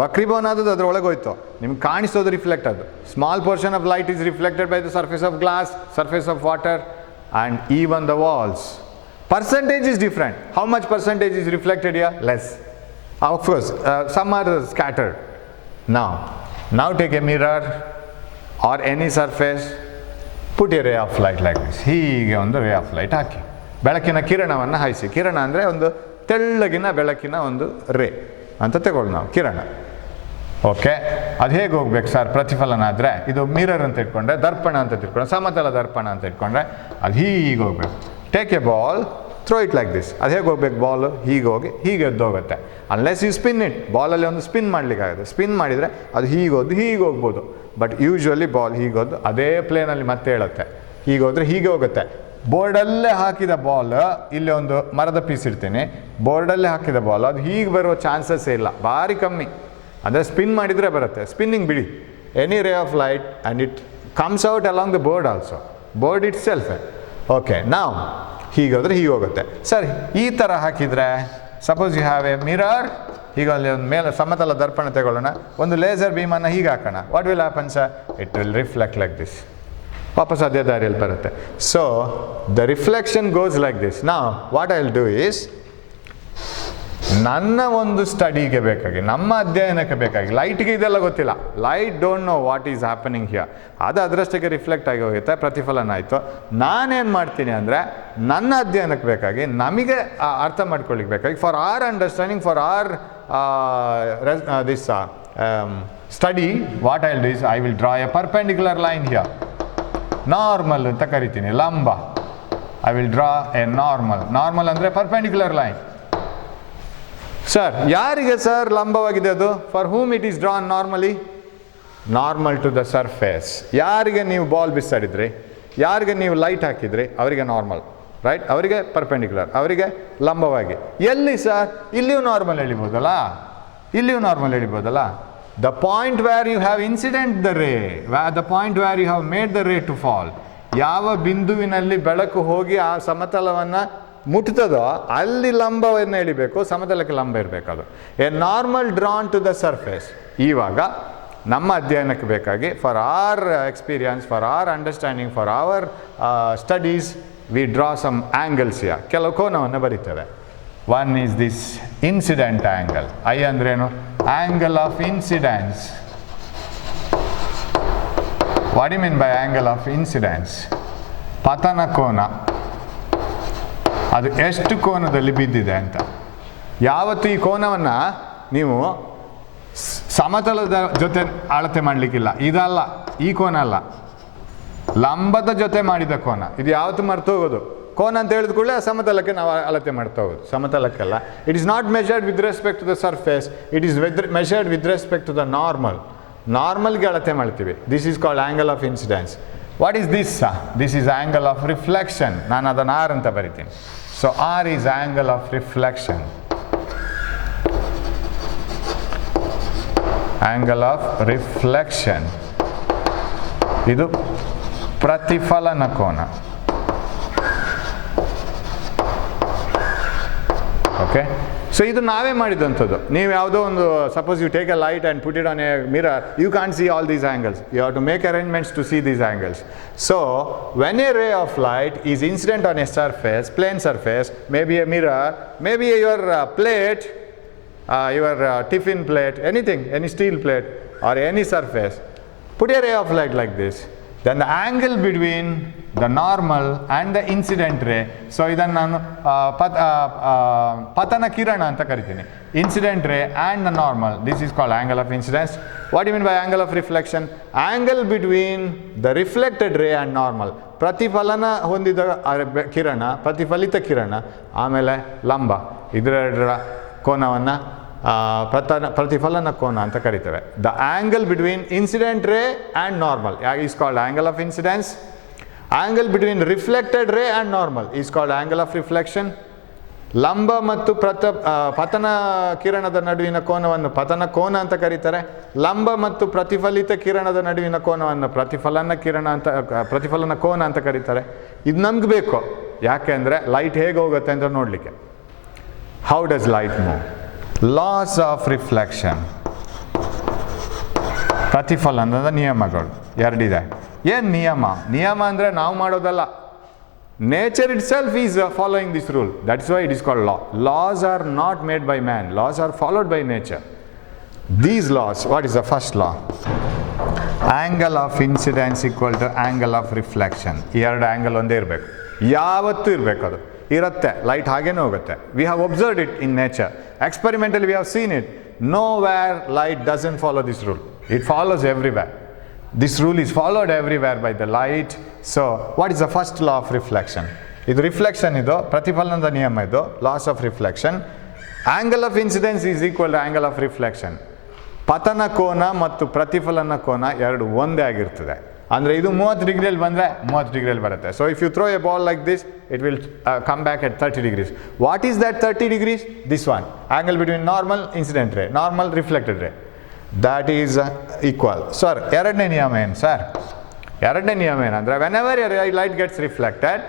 ವಕ್ರೀಭವನ ಆದದ್ದು ಅದರೊಳಗೆ ಹೋಯ್ತು, ನಿಮ್ಗೆ ಕಾಣಿಸೋದು reflect. ಅದು small portion of light is reflected by the surface of glass, surface of water and even the walls. Percentage is different. How much percentage is reflected here? Less. Of course, some are scattered. Now take a mirror or any surface, put a ray of light like this. ಹೀಗೆ ಒಂದು ರೇ of light ಹಾಕಿ, ಬೆಳಕಿನ ಕಿರಣವನ್ನು ಹಾಯಿಸಿ. ಕಿರಣ ಅಂದರೆ ಒಂದು ತೆಳ್ಳಗಿನ ಬೆಳಕಿನ ಒಂದು ರೇ ಅಂತ ತಗೊಳ್ಳಿ ನಾವು, ಕಿರಣ. ಓಕೆ, ಅದು ಹೇಗೆ ಹೋಗ್ಬೇಕು ಸರ್ ಪ್ರತಿಫಲನ ಆದರೆ? ಇದು ಮಿರರ್ ಅಂತ ಇಟ್ಕೊಂಡ್ರೆ, ದರ್ಪಣ ಅಂತ ತಿಳ್ಕೊಂಡ್ರೆ, ಸಮತಲ ದರ್ಪಣ ಅಂತ ಇಟ್ಕೊಂಡ್ರೆ ಅದು ಹೀಗೆ ಹೋಗ್ಬೇಕು. Take a ball, throw it like this. ಅದು ಹೇಗೆ ಹೋಗ್ಬೇಕು? ಬಾಲ್ ಹೀಗೆ ಹೋಗಿ ಹೀಗೆ ಎದ್ದೋಗುತ್ತೆ. ಅನ್ಲೆಸ್ ಯು ಸ್ಪಿನ್ ಇಟ್, ಬಾಲಲ್ಲಿ ಒಂದು ಸ್ಪಿನ್ ಮಾಡಲಿಕ್ಕಾಗುತ್ತೆ. ಸ್ಪಿನ್ ಮಾಡಿದರೆ ಅದು ಹೀಗೆ ಹೋಗ್ಬೋದು. ಬಟ್ ಯೂಶ್ವಲಿ ಬಾಲ್ ಹೀಗೋದು ಅದೇ ಪ್ಲೇನಲ್ಲಿ ಮತ್ತೆ ಹೇಳುತ್ತೆ, ಹೀಗೆ ಹೋದರೆ ಹೀಗೆ ಹೋಗುತ್ತೆ. ಬೋರ್ಡಲ್ಲೇ ಹಾಕಿದ ಬಾಲ್, ಇಲ್ಲಿ ಒಂದು ಮರದ ಪೀಸ್ ಇಡ್ತೀನಿ, ಬೋರ್ಡಲ್ಲೇ ಹಾಕಿದ ಬಾಲ್ ಅದು ಹೀಗೆ ಬರೋ ಚಾನ್ಸಸ್ಸೇ ಇಲ್ಲ, ಭಾರಿ ಕಮ್ಮಿ. ಅಂದರೆ ಸ್ಪಿನ್ ಮಾಡಿದರೆ ಬರುತ್ತೆ. ಸ್ಪಿನ್ನಿಂಗ್ ಬಿಡಿ, any ray of light and it comes out along the board also, board itself. Okay, ನಾವು ಹೀಗೆ ಹೋದರೆ ಹೀಗೆ ಹೋಗುತ್ತೆ. ಸರಿ, ಈ ಥರ ಹಾಕಿದರೆ, suppose you have a mirror, ಈಗ ಅಲ್ಲಿ ಒಂದು ಮೇಲೆ ಸಮತಲ ದರ್ಪಣ ತಗೊಳ್ಳೋಣ, ಒಂದು ಲೇಸರ್ ಬೀಮನ್ನು ಹೀಗೆ ಹಾಕೋಣ. What will happen sir? It will reflect like this, ವಾಪಸ್ ಅದೇ ದಾರಿಯಲ್ಲಿ ಬರುತ್ತೆ. So the reflection goes like this. ನಾವು what I will do is, ನನ್ನ ಒಂದು ಸ್ಟಡಿಗೆ ಬೇಕಾಗಿ, ನಮ್ಮ ಅಧ್ಯಯನಕ್ಕೆ ಬೇಕಾಗಿ, ಲೈಟ್ಗೆ ಇದೆಲ್ಲ ಗೊತ್ತಿಲ್ಲ, light don't know what is happening here, ಅದು ಅದರಷ್ಟಕ್ಕೆ ರಿಫ್ಲೆಕ್ಟ್ ಆಗಿ ಹೋಗುತ್ತೆ, ಪ್ರತಿಫಲನ ಆಯಿತು. ನಾನೇನು ಮಾಡ್ತೀನಿ ಅಂದರೆ, ನನ್ನ ಅಧ್ಯಯನಕ್ಕೆ ಬೇಕಾಗಿ, ನಮಗೆ ಅರ್ಥ ಮಾಡ್ಕೊಳ್ಳಿಕ್ಕೆ ಬೇಕಾಗಿ, for our understanding, for our this study, what I will do is, I will draw a perpendicular line here. Normal ಅಂತ ಕರಿತೀನಿ, ಲಂಬ. I will draw a normal ಅಂದರೆ ಪರ್ಪೆಂಡಿಕ್ಯುಲರ್ ಲೈನ್. ಸರ್, ಯಾರಿಗೆ ಸರ್ ಲಂಬವಾಗಿದೆ ಅದು? For whom it is drawn normally? Normal to the surface. ಯಾರಿಗೆ ನೀವು ball ಬಿಸಾಡಿದ್ರಿ, ಯಾರಿಗೆ ನೀವು ಲೈಟ್ ಹಾಕಿದ್ರಿ, ಅವರಿಗೆ ನಾರ್ಮಲ್, ರೈಟ್? ಅವರಿಗೆ ಪರ್ಪೆಂಡಿಕ್ಯುಲರ್, ಅವರಿಗೆ ಲಂಬವಾಗಿ. ಎಲ್ಲಿ ಸರ್? ಇಲ್ಲಿಯೂ ನಾರ್ಮಲ್ ಎಳಿಬೋದಲ್ಲ, ಇಲ್ಲಿಯೂ ನಾರ್ಮಲ್ ಎಳಿಬೋದಲ್ಲ. The point where you have incident the ray, the point where you have made the ray to fall, ಯಾವ ಬಿಂದುವಿನಲ್ಲಿ ಬೆಳಕು ಹೋಗಿ ಆ ಸಮತಲವನ್ನು ಮುಟ್ತದೋ ಅಲ್ಲಿ ಲಂಬವನ್ನು ಎಳಿಬೇಕು, ಸಮತಲಕ್ಕೆ ಲಂಬ ಇರಬೇಕು. ಅದು a normal drawn to the surface. ಇವಾಗ ನಮ್ಮ ಅಧ್ಯಯನಕ್ಕೆ ಬೇಕಾಗಿ, for our experience, for our understanding, for our studies, we draw some angles here. ಕೆಲವು ಕೋನವನ್ನು ಬರೀತೇವೆ. One is this incident angle. I ಅಂದ್ರೇನು? Angle of incidence. What you mean by angle of incidence? ಪತನ ಕೋನ, ಅದು ಎಷ್ಟು ಕೋನದಲ್ಲಿ ಬಿದ್ದಿದೆ ಅಂತ. ಯಾವತ್ತು ಈ ಕೋನವನ್ನು ನೀವು ಸಮತಲದ ಜೊತೆ ಅಳತೆ ಮಾಡಲಿಕ್ಕಿಲ್ಲ. ಇದಲ್ಲ, ಈ ಕೋನ ಅಲ್ಲ, ಲಂಬದ ಜೊತೆ ಮಾಡಿದ ಕೋನ. ಇದು ಯಾವತ್ತು ಮರ್ತು ಹೋಗೋದು. ಕೋನ ಅಂತ ಹೇಳಿದ ಕೂಡಲೇ ಸಮತಲಕ್ಕೆ ನಾವು ಅಳತೆ ಮಾಡ್ತಾ ಹೋಗೋದು, ಸಮತಲಕ್ಕೆಲ್ಲ. It is not measured with respect to the surface, it is measured with respect to the normal. ನಾರ್ಮಲ್ಗೆ ಅಳತೆ ಮಾಡ್ತೀವಿ. This is called angle of incidence. What is this? This is angle of reflection. ನಾನು ಅದನ್ನು R ಅಂತ ಬರಿತೀನಿ. So R is angle of reflection. Angle of reflection ಇದು ಪ್ರತಿಫಲನ ಕೋನ. ಓಕೆ, ಸೊ ಇದು ನಾವೇ ಮಾಡಿದಂಥದ್ದು. ನೀವು ಯಾವುದೋ ಒಂದು, suppose you take a light and put it on a mirror, you can't see all these angles. You have to make arrangements to see these angles. So when a ray of light is incident on a surface, plane surface, may be a mirror, may be your plate, your tiffin plate, anything, any steel plate or any surface, put a ray of light like this, then the angle between the normal and the incident ray, so idannu nanu patana kirana anta karitini, incident ray and the normal, this is called angle of incidence. What do you mean by angle of reflection? Angle between the reflected ray and normal, ಪ್ರತಿಫಲನ ಹೊಂದಿದ ಕಿರಣ, ಪ್ರತಿಫಲಿತ ಕಿರಣ, ಆಮೇಲೆ ಲಂಬ, ಇದರ ಕೋನವನ್ನು ಪ್ರತಿಫಲನ ಕೋನ ಅಂತ ಕರಿತೇವೆ. ದ ಆ್ಯಂಗಲ್ ಬಿಟ್ವೀನ್ ಇನ್ಸಿಡೆಂಟ್ ರೇ and normal is called angle of incidence. Angle between reflected ray and normal is called angle of reflection. ಲಂಬ ಮತ್ತು ಪತನ ಕಿರಣದ ನಡುವಿನ ಕೋನವನ್ನು ಪತನ ಕೋನ ಅಂತ ಕರೀತಾರೆ. ಲಂಬ ಮತ್ತು ಪ್ರತಿಫಲಿತ ಕಿರಣದ ನಡುವಿನ ಕೋನವನ್ನು ಪ್ರತಿಫಲನ ಕೋನ ಅಂತ ಕರೀತಾರೆ. ಇದು ನಮ್ಗೆ ಬೇಕು, ಯಾಕೆ ಅಂದರೆ ಲೈಟ್ ಹೇಗೆ ಹೋಗುತ್ತೆ ಅಂತ ನೋಡಲಿಕ್ಕೆ. How does light move? Laws of reflection, ಪ್ರತಿಫಲನದ ನಿಯಮಗಳು ಎರಡಿದೆ. ಏನು ನಿಯಮ? ನಿಯಮ ಅಂದರೆ ನಾವು ಮಾಡೋದಲ್ಲ. Nature itself is following this rule. That's why it is called law. Laws are not made by man, laws are followed by nature. These laws, what is the first law? Angle of incidence equal to angle of reflection. ಈ ಎರಡು angle ಒಂದೇ ಇರಬೇಕು, ಯಾವತ್ತೂ ಇರಬೇಕು. ಅದು ಇರುತ್ತೆ, light ಹಾಗೇನೂ ಹೋಗುತ್ತೆ. We have observed it in nature. Experimentally we have seen it. Nowhere light doesn't follow this rule. It follows everywhere. This rule is followed everywhere by the light. So what is the first law of reflection? Idu reflection idu, ಪ್ರತಿಫಲನದ ನಿಯಮ ಇದು, laws of reflection. Angle of incidence is equal to angle of reflection. ಪತನ ಕೋನ ಮತ್ತು ಪ್ರತಿಫಲನ ಕೋನ ಎರಡು ಒಂದೇ ಆಗಿರ್ತದೆ. ಅಂದರೆ ಇದು 30 ಡಿಗ್ರಿಯಲ್ಲಿ ಬಂದರೆ 30 ಡಿಗ್ರಿಯಲ್ಲಿ ಬರುತ್ತೆ. So if you throw a ball like this, it will come back at 30 degrees. What is that 30 degrees? This one, angle between normal incident ray, normal reflected ray, that is equal. Sir ಎರಡನೇ ನಿಯಮ ಏನು sir? ಎರಡನೇ ನಿಯಮ ಏನಂದರೆ, whenever light gets reflected,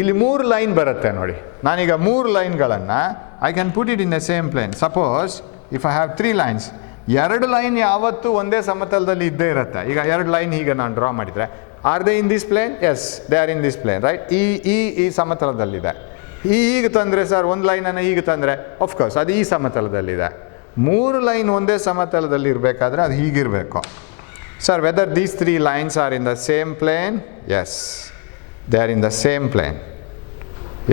ಇಲ್ಲಿ 3 line ಬರುತ್ತೆ ನೋಡಿ. ನಾನೀಗ 3 ಲೈನ್ಗಳನ್ನು I can put it in the same plane. Suppose if I have 3 lines, 2 line ಯಾವತ್ತೂ ಒಂದೇ ಸಮತಲದಲ್ಲಿ ಇದ್ದೇ ಇರುತ್ತೆ. ಈಗ 2 ಲೈನ್ ಹೀಗೆ ನಾನು ಡ್ರಾ ಮಾಡಿದರೆ, are they in this plane? Yes, they are in this plane, right? ಈ ಸಮತಲದಲ್ಲಿದೆ. ಹೀಗೆ ತಂದರೆ ಸರ್, ಒಂದು ಲೈನನ್ನು ಹೀಗೆ ತಂದರೆ ಆಫ್ಕೋರ್ಸ್ ಅದು ಈ ಸಮತಲದಲ್ಲಿದೆ. 3 ಲೈನ್ ಒಂದೇ ಸಮತಲದಲ್ಲಿ ಇರಬೇಕಾದ್ರೆ ಅದು ಹೀಗಿರಬೇಕು. Sir, whether these 3 lines are in the same plane? Yes, they are in the same plane.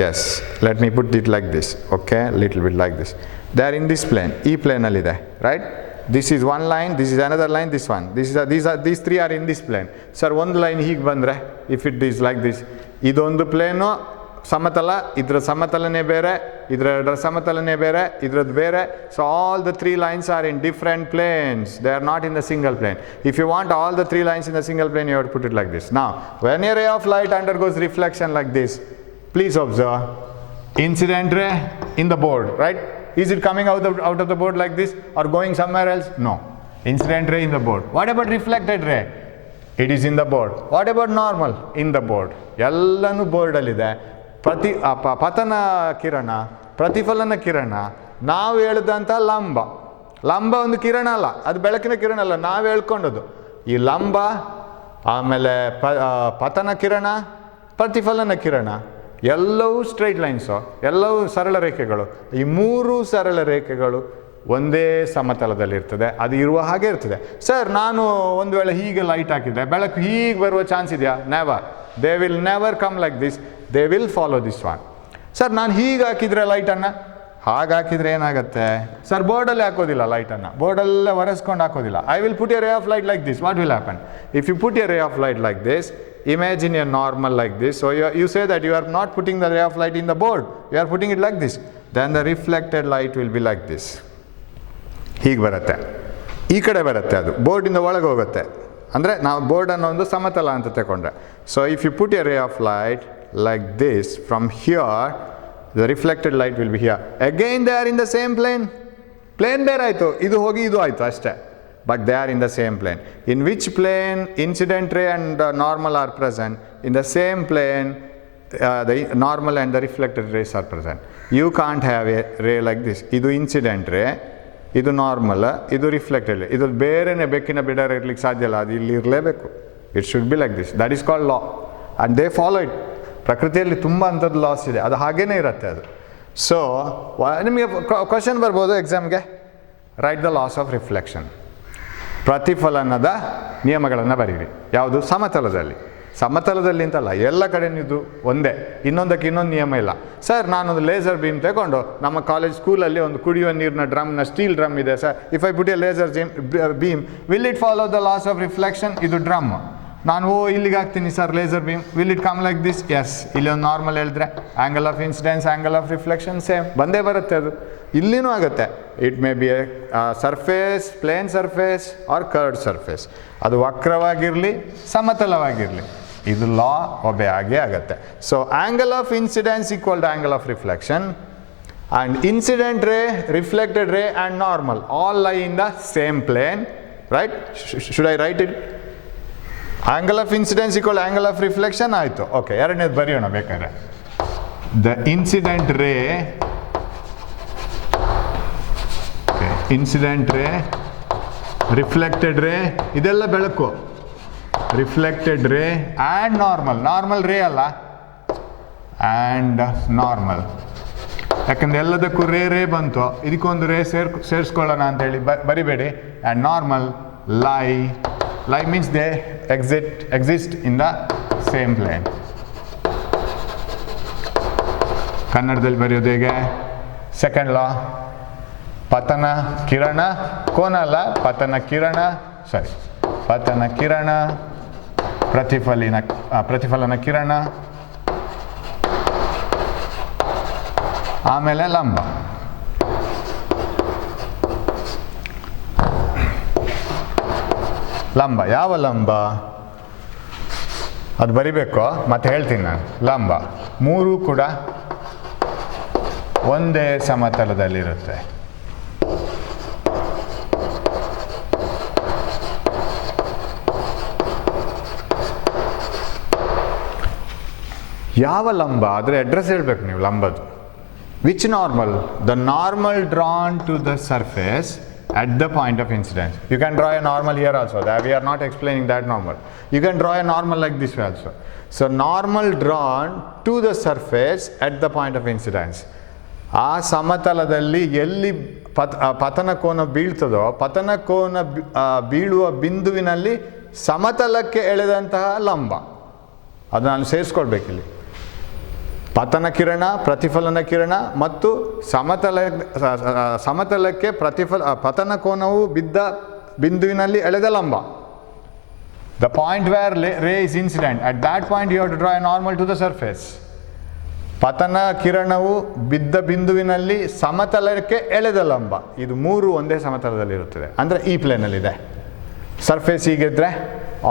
Yes, let me put it like this. Okay, little bit like this. They are in this plane, ಈ ಪ್ಲೇನಲ್ಲಿದೆ, right? This is one line, this is another line, this one. These 3 are in this plane. Sir, ಒಂದು line ಹೀಗೆ ಬಂದರೆ, if it is like this, ಇದೊಂದು plain ಸಮತಲ, ಇದರ ಸಮತಲನೇ ಬೇರೆ, ಇದರ ಸಮತಲನೇ ಬೇರೆ, ಇದ್ರದ್ದು ಬೇರೆ. So all the 3 lines are in different planes. They are not in the single plane. If you want all the 3 lines in the single plane, you have to put it like this. Now, when a ray of light undergoes reflection like this, please observe, incident ray in the board, right? Is it coming out of the board like this or going somewhere else? No. Incident ray in the board. What about reflected ray? It is in the board. What about normal? In the board. ಎಲ್ಲನೂ ಬೋರ್ಡಲ್ಲಿದೆ. ಪತನ ಕಿರಣ, ಪ್ರತಿಫಲನ ಕಿರಣ, ನಾವು ಹೇಳಿದಂಥ ಲಂಬ. ಲಂಬ ಒಂದು ಕಿರಣ ಅಲ್ಲ, ಅದು ಬೆಳಕಿನ ಕಿರಣ ಅಲ್ಲ, ನಾವು ಹೇಳ್ಕೊಂಡದ್ದು. ಈ ಲಂಬ, ಆಮೇಲೆ ಪತನ ಕಿರಣ, ಪ್ರತಿಫಲನ ಕಿರಣ, ಎಲ್ಲವೂ ಸ್ಟ್ರೈಟ್ ಲೈನ್ಸು, ಎಲ್ಲವೂ ಸರಳ ರೇಖೆಗಳು. ಈ 3 ಸರಳ ರೇಖೆಗಳು ಒಂದೇ ಸಮತಲದಲ್ಲಿರ್ತದೆ. ಅದು ಇರುವ ಹಾಗೆ ಇರ್ತದೆ. ಸರ್, ನಾನು ಒಂದು ವೇಳೆ ಹೀಗೆ ಲೈಟ್ ಹಾಕಿದರೆ ಬೆಳಕು ಹೀಗೆ ಬರುವ ಚಾನ್ಸ್ ಇದೆಯಾ? Never. They will never come like this. They will follow this one. Sir, ನಾನು ಹೀಗೆ ಹಾಕಿದರೆ ಲೈಟನ್ನು, ಹಾಗೆ ಹಾಕಿದರೆ ಏನಾಗುತ್ತೆ? ಸರ್, ಬೋರ್ಡಲ್ಲಿ ಹಾಕೋದಿಲ್ಲ ಲೈಟನ್ನು, ಬೋರ್ಡಲ್ಲೇ ಒರೆಸ್ಕೊಂಡು ಹಾಕೋದಿಲ್ಲ. I will put a ray of light like this. What will happen? If you put a ray of light like this, imagine a normal like this. So you say that you are not putting the ray of light in the board, you are putting it like this. Then the reflected light will be like this. ಹೀಗೆ ಬರುತ್ತೆ. ಈ ಕಡೆ ಬರುತ್ತೆ, ಅದು ಬೋರ್ಡಿಂದ ಒಳಗೆ ಹೋಗುತ್ತೆ. ಅಂದರೆ ನಾವು ಬೋರ್ಡನ್ನು ಒಂದು ಸಮತಲ ಅಂತ ತಗೊಂಡ್ರೆ. So if you put a ray of light like this from here, the reflected light will be here. Again they are in the same plane. Plane ಬೇರೆ ಆಯಿತು, ಇದು ಹೋಗಿ ಇದು ಆಯಿತು ಅಷ್ಟೇ. But they are in the same plane. In which plane incident ray and normal are present? In the same plane, the normal and the reflected rays are present. You can't have a ray like this. Idu incident ray, idu normal, idu reflected ray. Idu ಬೇರೆನೆ ಬೆಕ್ಕಿನ ಬಿಡರ್ ಇರಲಿಕ್ಕೆ ಸಾಧ್ಯ ಇಲ್ಲ, ಅದು ಇಲ್ಲಿ ಇರಲೇಬೇಕು. It should be like this. That is called law. And they follow it. ಪ್ರಕೃತಿಯಲ್ಲಿ ತುಂಬ ಅಂಥದ್ದು ಲಾಸ್ ಇದೆ, ಅದು ಹಾಗೇನೇ ಇರುತ್ತೆ ಅದು. ಸೊ ನಿಮಗೆ ಕ್ವಶನ್ ಬರ್ಬೋದು ಎಕ್ಸಾಮ್ಗೆ, right the laws of reflection. ಪ್ರತಿಫಲನದ ನಿಯಮಗಳನ್ನು ಬರೀರಿ. ಯಾವುದು? ಸಮತಲದಲ್ಲಿ. ಸಮತಲದಲ್ಲಿ ಅಂತಲ್ಲ, ಎಲ್ಲ ಕಡೆನೂ ಇದು ಒಂದೇ, ಇನ್ನೊಂದಕ್ಕೆ ಇನ್ನೊಂದು ನಿಯಮ ಇಲ್ಲ. ಸರ್ ನಾನೊಂದು ಲೇಸರ್ ಬೀಮ್ ತಗೊಂಡು ನಮ್ಮ ಕಾಲೇಜ್ ಸ್ಕೂಲಲ್ಲಿ ಒಂದು ಕುಡಿಯುವ ನೀರಿನ ಡ್ರಮ್ನ ಸ್ಟೀಲ್ ಡ್ರಮ್ ಇದೆ sir, if I put a laser beam will it follow the laws of reflection? ಇದು ಡ್ರಮ್, ನಾನು ಇಲ್ಲಿಗೆ ಹಾಕ್ತೀನಿ sir laser beam, will it come like this? Yes. ಇಲ್ಲಿ ಒಂದು ನಾರ್ಮಲ್ ಹೇಳಿದ್ರೆ angle of incidence, angle of reflection same ಬಂದೇ ಬರುತ್ತೆ. ಅದು ಇಲ್ಲಿನೂ ಆಗುತ್ತೆ. It may be a surface, plane surface or curved surface. ಅದು ವಕ್ರವಾಗಿರಲಿ ಸಮತಲವಾಗಿರಲಿ, ಇದು ಲಾ ಒಬ್ಬೆ ಆಗೇ ಆಗುತ್ತೆ. So angle of incidence equal to angle of reflection, and incident ray, reflected ray and normal all lie in the same plane, right? Should I write it? Angle of incidence equal angle of reflection ಆಯಿತು. Okay, ಎರಡನೇದು ಬರೆಯೋಣ ಬೇಕಾದ್ರೆ. The incident ray, incident ray, reflected ray, ಇದೆಲ್ಲ ಬೆಳಕು. Reflected ray and normal, normal ರೇ ಅಲ್ಲ, and normal. ಯಾಕಂದರೆ ಎಲ್ಲದಕ್ಕೂ ರೇ ರೇ ಬಂತು, ಇದಕ್ಕೊಂದು ರೇ ಸೇರಿಸ್ಕೊಳ್ಳೋಣ ಅಂತೇಳಿ ಬರಿಬೇಡಿ. ಆ್ಯಂಡ್ ನಾರ್ಮಲ್ ಲೈ, ಲೈ means they exist in the same plane. ಕನ್ನಡದಲ್ಲಿ ಬರೆಯೋದು ಹೇಗೆ? ಸೆಕೆಂಡ್ ಲಾ, ಪತನ ಕಿರಣ, ಕೋನ ಅಲ್ಲ, ಪತನ ಕಿರಣ, ಸರಿ, ಪತನ ಕಿರಣ, ಪ್ರತಿಫಲನ ಕಿರಣ, ಆಮೇಲೆ ಲಂಬ. ಲಂಬ ಯಾವ ಲಂಬ ಅದು ಬರಿಬೇಕು, ಮತ್ತೆ ಹೇಳ್ತೀನಿ ನಾನು. ಲಂಬ ಮೂರೂ ಕೂಡ ಒಂದೇ ಸಮತಲದಲ್ಲಿರುತ್ತೆ. ಯಾವ ಲಂಬ ಆದರೆ ಅಡ್ರೆಸ್ ಹೇಳ್ಬೇಕು ನೀವು ಲಂಬದು. Which normal? The normal drawn to the surface at the point of incidence. You can draw a normal here also. We are not explaining that normal. You can draw a normal like this way also. So normal drawn to the surface at the point of incidence. ಆ ಸಮತಲದಲ್ಲಿ ಎಲ್ಲಿ ಪತನ ಕೋನ ಬೀಳ್ತದೋ, ಪತನ ಕೋನ ಬೀಳುವ ಬಿಂದುವಿನಲ್ಲಿ ಸಮತಲಕ್ಕೆ ಎಳೆದಂತಹ ಲಂಬ, ಅದು ನಾನು ಸೇರಿಸ್ಕೊಳ್ಬೇಕಿಲ್ಲಿ. ಪತನ ಕಿರಣ, ಪ್ರತಿಫಲನ ಕಿರಣ ಮತ್ತು ಸಮತಲಕ್ಕೆ ಪತನ ಕೋನವು ಬಿದ್ದ ಬಿಂದುವಿನಲ್ಲಿ ಎಳೆದ ಲಂಬ. The point where ray is incident, at that point you have to draw a normal to the surface. ಪತನ ಕಿರಣವು ಬಿದ್ದ ಬಿಂದುವಿನಲ್ಲಿ ಸಮತಲಕ್ಕೆ ಎಳೆದ ಲಂಬ, ಇದು ಮೂರು ಒಂದೇ ಸಮತಲದಲ್ಲಿರುತ್ತದೆ. ಅಂದರೆ ಈ ಪ್ಲೇನಲ್ಲಿದೆ. ಸರ್ಫೇಸ್ ಹೀಗಿದ್ರೆ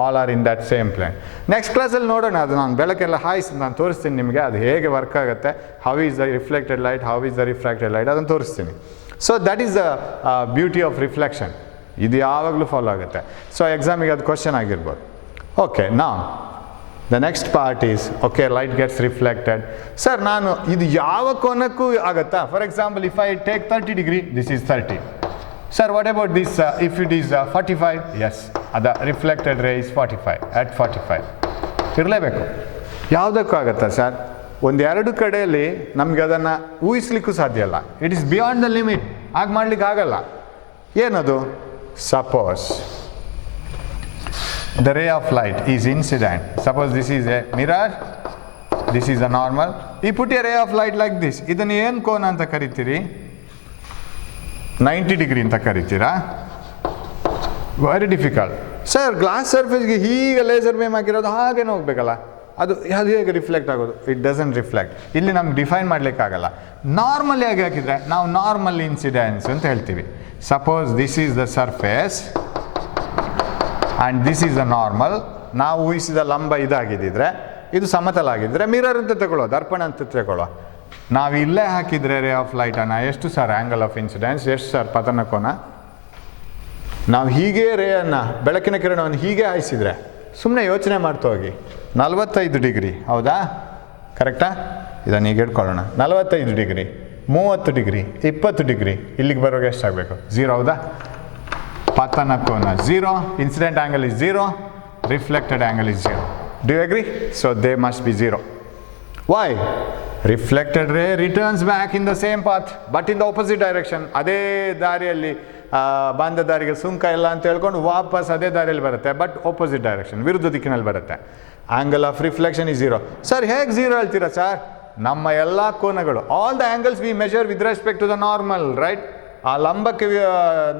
all are in that same plane. Next ಕ್ಲಾಸಲ್ಲಿ ನೋಡೋಣ, ಅದು ನಾನು ಬೆಳಕೆಲ್ಲ ಹಾಯಿಸಿ ನಾನು ತೋರಿಸ್ತೀನಿ ನಿಮಗೆ ಅದು ಹೇಗೆ ವರ್ಕ್ ಆಗುತ್ತೆ. How is the reflected light, how is the refracted light, ಅದನ್ನು ತೋರಿಸ್ತೀನಿ. So that is the beauty of reflection. ಇದು ಯಾವಾಗಲೂ ಫಾಲೋ ಆಗುತ್ತೆ. ಸೊ ಎಕ್ಸಾಮಿಗೆ ಅದು ಕ್ವಶನ್ ಆಗಿರ್ಬೋದು. ಓಕೆ, ನಾ the next part is, okay, light gets reflected. Sir ನಾನು ಇದು ಯಾವ ಕೋನಕ್ಕೂ ಆಗುತ್ತಾ? For example, if I take 30 degree, this is 30. Sir, what about this, if it is 45? Yes, the reflected ray is 45, at 45. ಇರಲೇಬೇಕು. ಯಾವುದಕ್ಕೂ ಆಗುತ್ತಾ sir? ಒಂದೆರಡು ಕಡೆಯಲ್ಲಿ ನಮಗೆ ಅದನ್ನು ಊಹಿಸ್ಲಿಕ್ಕೂ ಸಾಧ್ಯ ಇಲ್ಲ. It is beyond the limit, ಹಾಗೆ ಮಾಡ್ಲಿಕ್ಕೆ ಆಗಲ್ಲ. ಏನದು? Suppose the ray of light is incident. Suppose this is a mirror, this is a normal. ಈ put a ray of light like this, ಇದನ್ನು ಏನು ಕೋನ ಅಂತ ಕರಿತೀರಿ? 90 ಡಿಗ್ರಿ ಅಂತ ಕರಿತೀರಾ? Very difficult. ಸರ್ ಗ್ಲಾಸ್ ಸರ್ಫೇಸ್ಗೆ ಹೀಗೆ ಲೇಸರ್ ಬೇಮ್ ಹಾಕಿರೋದು ಹಾಗೇನೆ ಹೋಗ್ಬೇಕಲ್ಲ, ಅದು ಹೇಗೆ ರಿಫ್ಲೆಕ್ಟ್ ಆಗೋದು? It doesn't reflect. ಇಲ್ಲಿ ನಮ್ಗೆ ಡಿಫೈನ್ ಮಾಡಲಿಕ್ಕಾಗಲ್ಲ. ನಾರ್ಮಲಿ ಆಗಿ ಹಾಕಿದರೆ ನಾವು ನಾರ್ಮಲ್ ಇನ್ಸಿಡೆನ್ಸ್ ಅಂತ ಹೇಳ್ತೀವಿ. Suppose this is the surface and this is the normal. ನಾವು ಊಹಿಸಿದ ಲಂಬ ಇದಾಗಿದ್ದಿದ್ರೆ, ಇದು ಸಮತಲ ಆಗಿದ್ದರೆ ಮಿರರ್ ಅಂತ ತಗೊಳ್ಳೋ, ದರ್ಪಣ ಅಂತ ತಗೊಳ್ಳೋ. ನಾವು ಇಲ್ಲೇ ಹಾಕಿದರೆ ರೇ ಆಫ್ ಲೈಟನ್ನು ಎಷ್ಟು ಸರ್ ಆ್ಯಂಗಲ್ ಆಫ್ ಇನ್ಸಿಡೆನ್ಸ್, ಎಷ್ಟು ಸರ್ ಪತನ ಕೋನ? ನಾವು ಹೀಗೆ ರೇಯನ್ನು, ಬೆಳಕಿನ ಕಿರಣವನ್ನು ಹೀಗೆ ಹಾಯಿಸಿದರೆ, ಸುಮ್ಮನೆ ಯೋಚನೆ ಮಾಡ್ತಾ ಹೋಗಿ, 45 ಡಿಗ್ರಿ, ಹೌದಾ? ಕರೆಕ್ಟಾ? ಇದನ್ನು ಹೀಗೆ ಇಟ್ಕೊಳ್ಳೋಣ. 45 ಡಿಗ್ರಿ, 30 ಡಿಗ್ರಿ, 20 ಡಿಗ್ರಿ, ಇಲ್ಲಿಗೆ ಬರೋಗೆ ಎಷ್ಟಾಗಬೇಕು? 0, ಹೌದಾ? ಪತನ ಕೋನ 0, incident angle is 0, reflected angle is 0. Do you agree? So they must be 0. Why? Reflected ray returns back in the same path, but in the opposite direction. ಅದೇ ದಾರಿಯಲ್ಲಿ ಬಾಂಧ ದಾರಿಗೆ ಸುಂಕ ಇಲ್ಲ ಅಂತ ಹೇಳ್ಕೊಂಡು ವಾಪಸ್ ಅದೇ ದಾರಿಯಲ್ಲಿ ಬರುತ್ತೆ, ಬಟ್ ಆಪೋಸಿಟ್ ಡೈರೆಕ್ಷನ್, ವಿರುದ್ಧ ದಿಕ್ಕಿನಲ್ಲಿ ಬರುತ್ತೆ. Angle of reflection is 0. Sir ಹೇಗೆ 0 ಹೇಳ್ತೀರಾ ಸರ್? ನಮ್ಮ ಎಲ್ಲ ಕೋನಗಳು, all the angles we measure with respect to the normal, right? ಆ ಲಂಬಕ್ಕೆ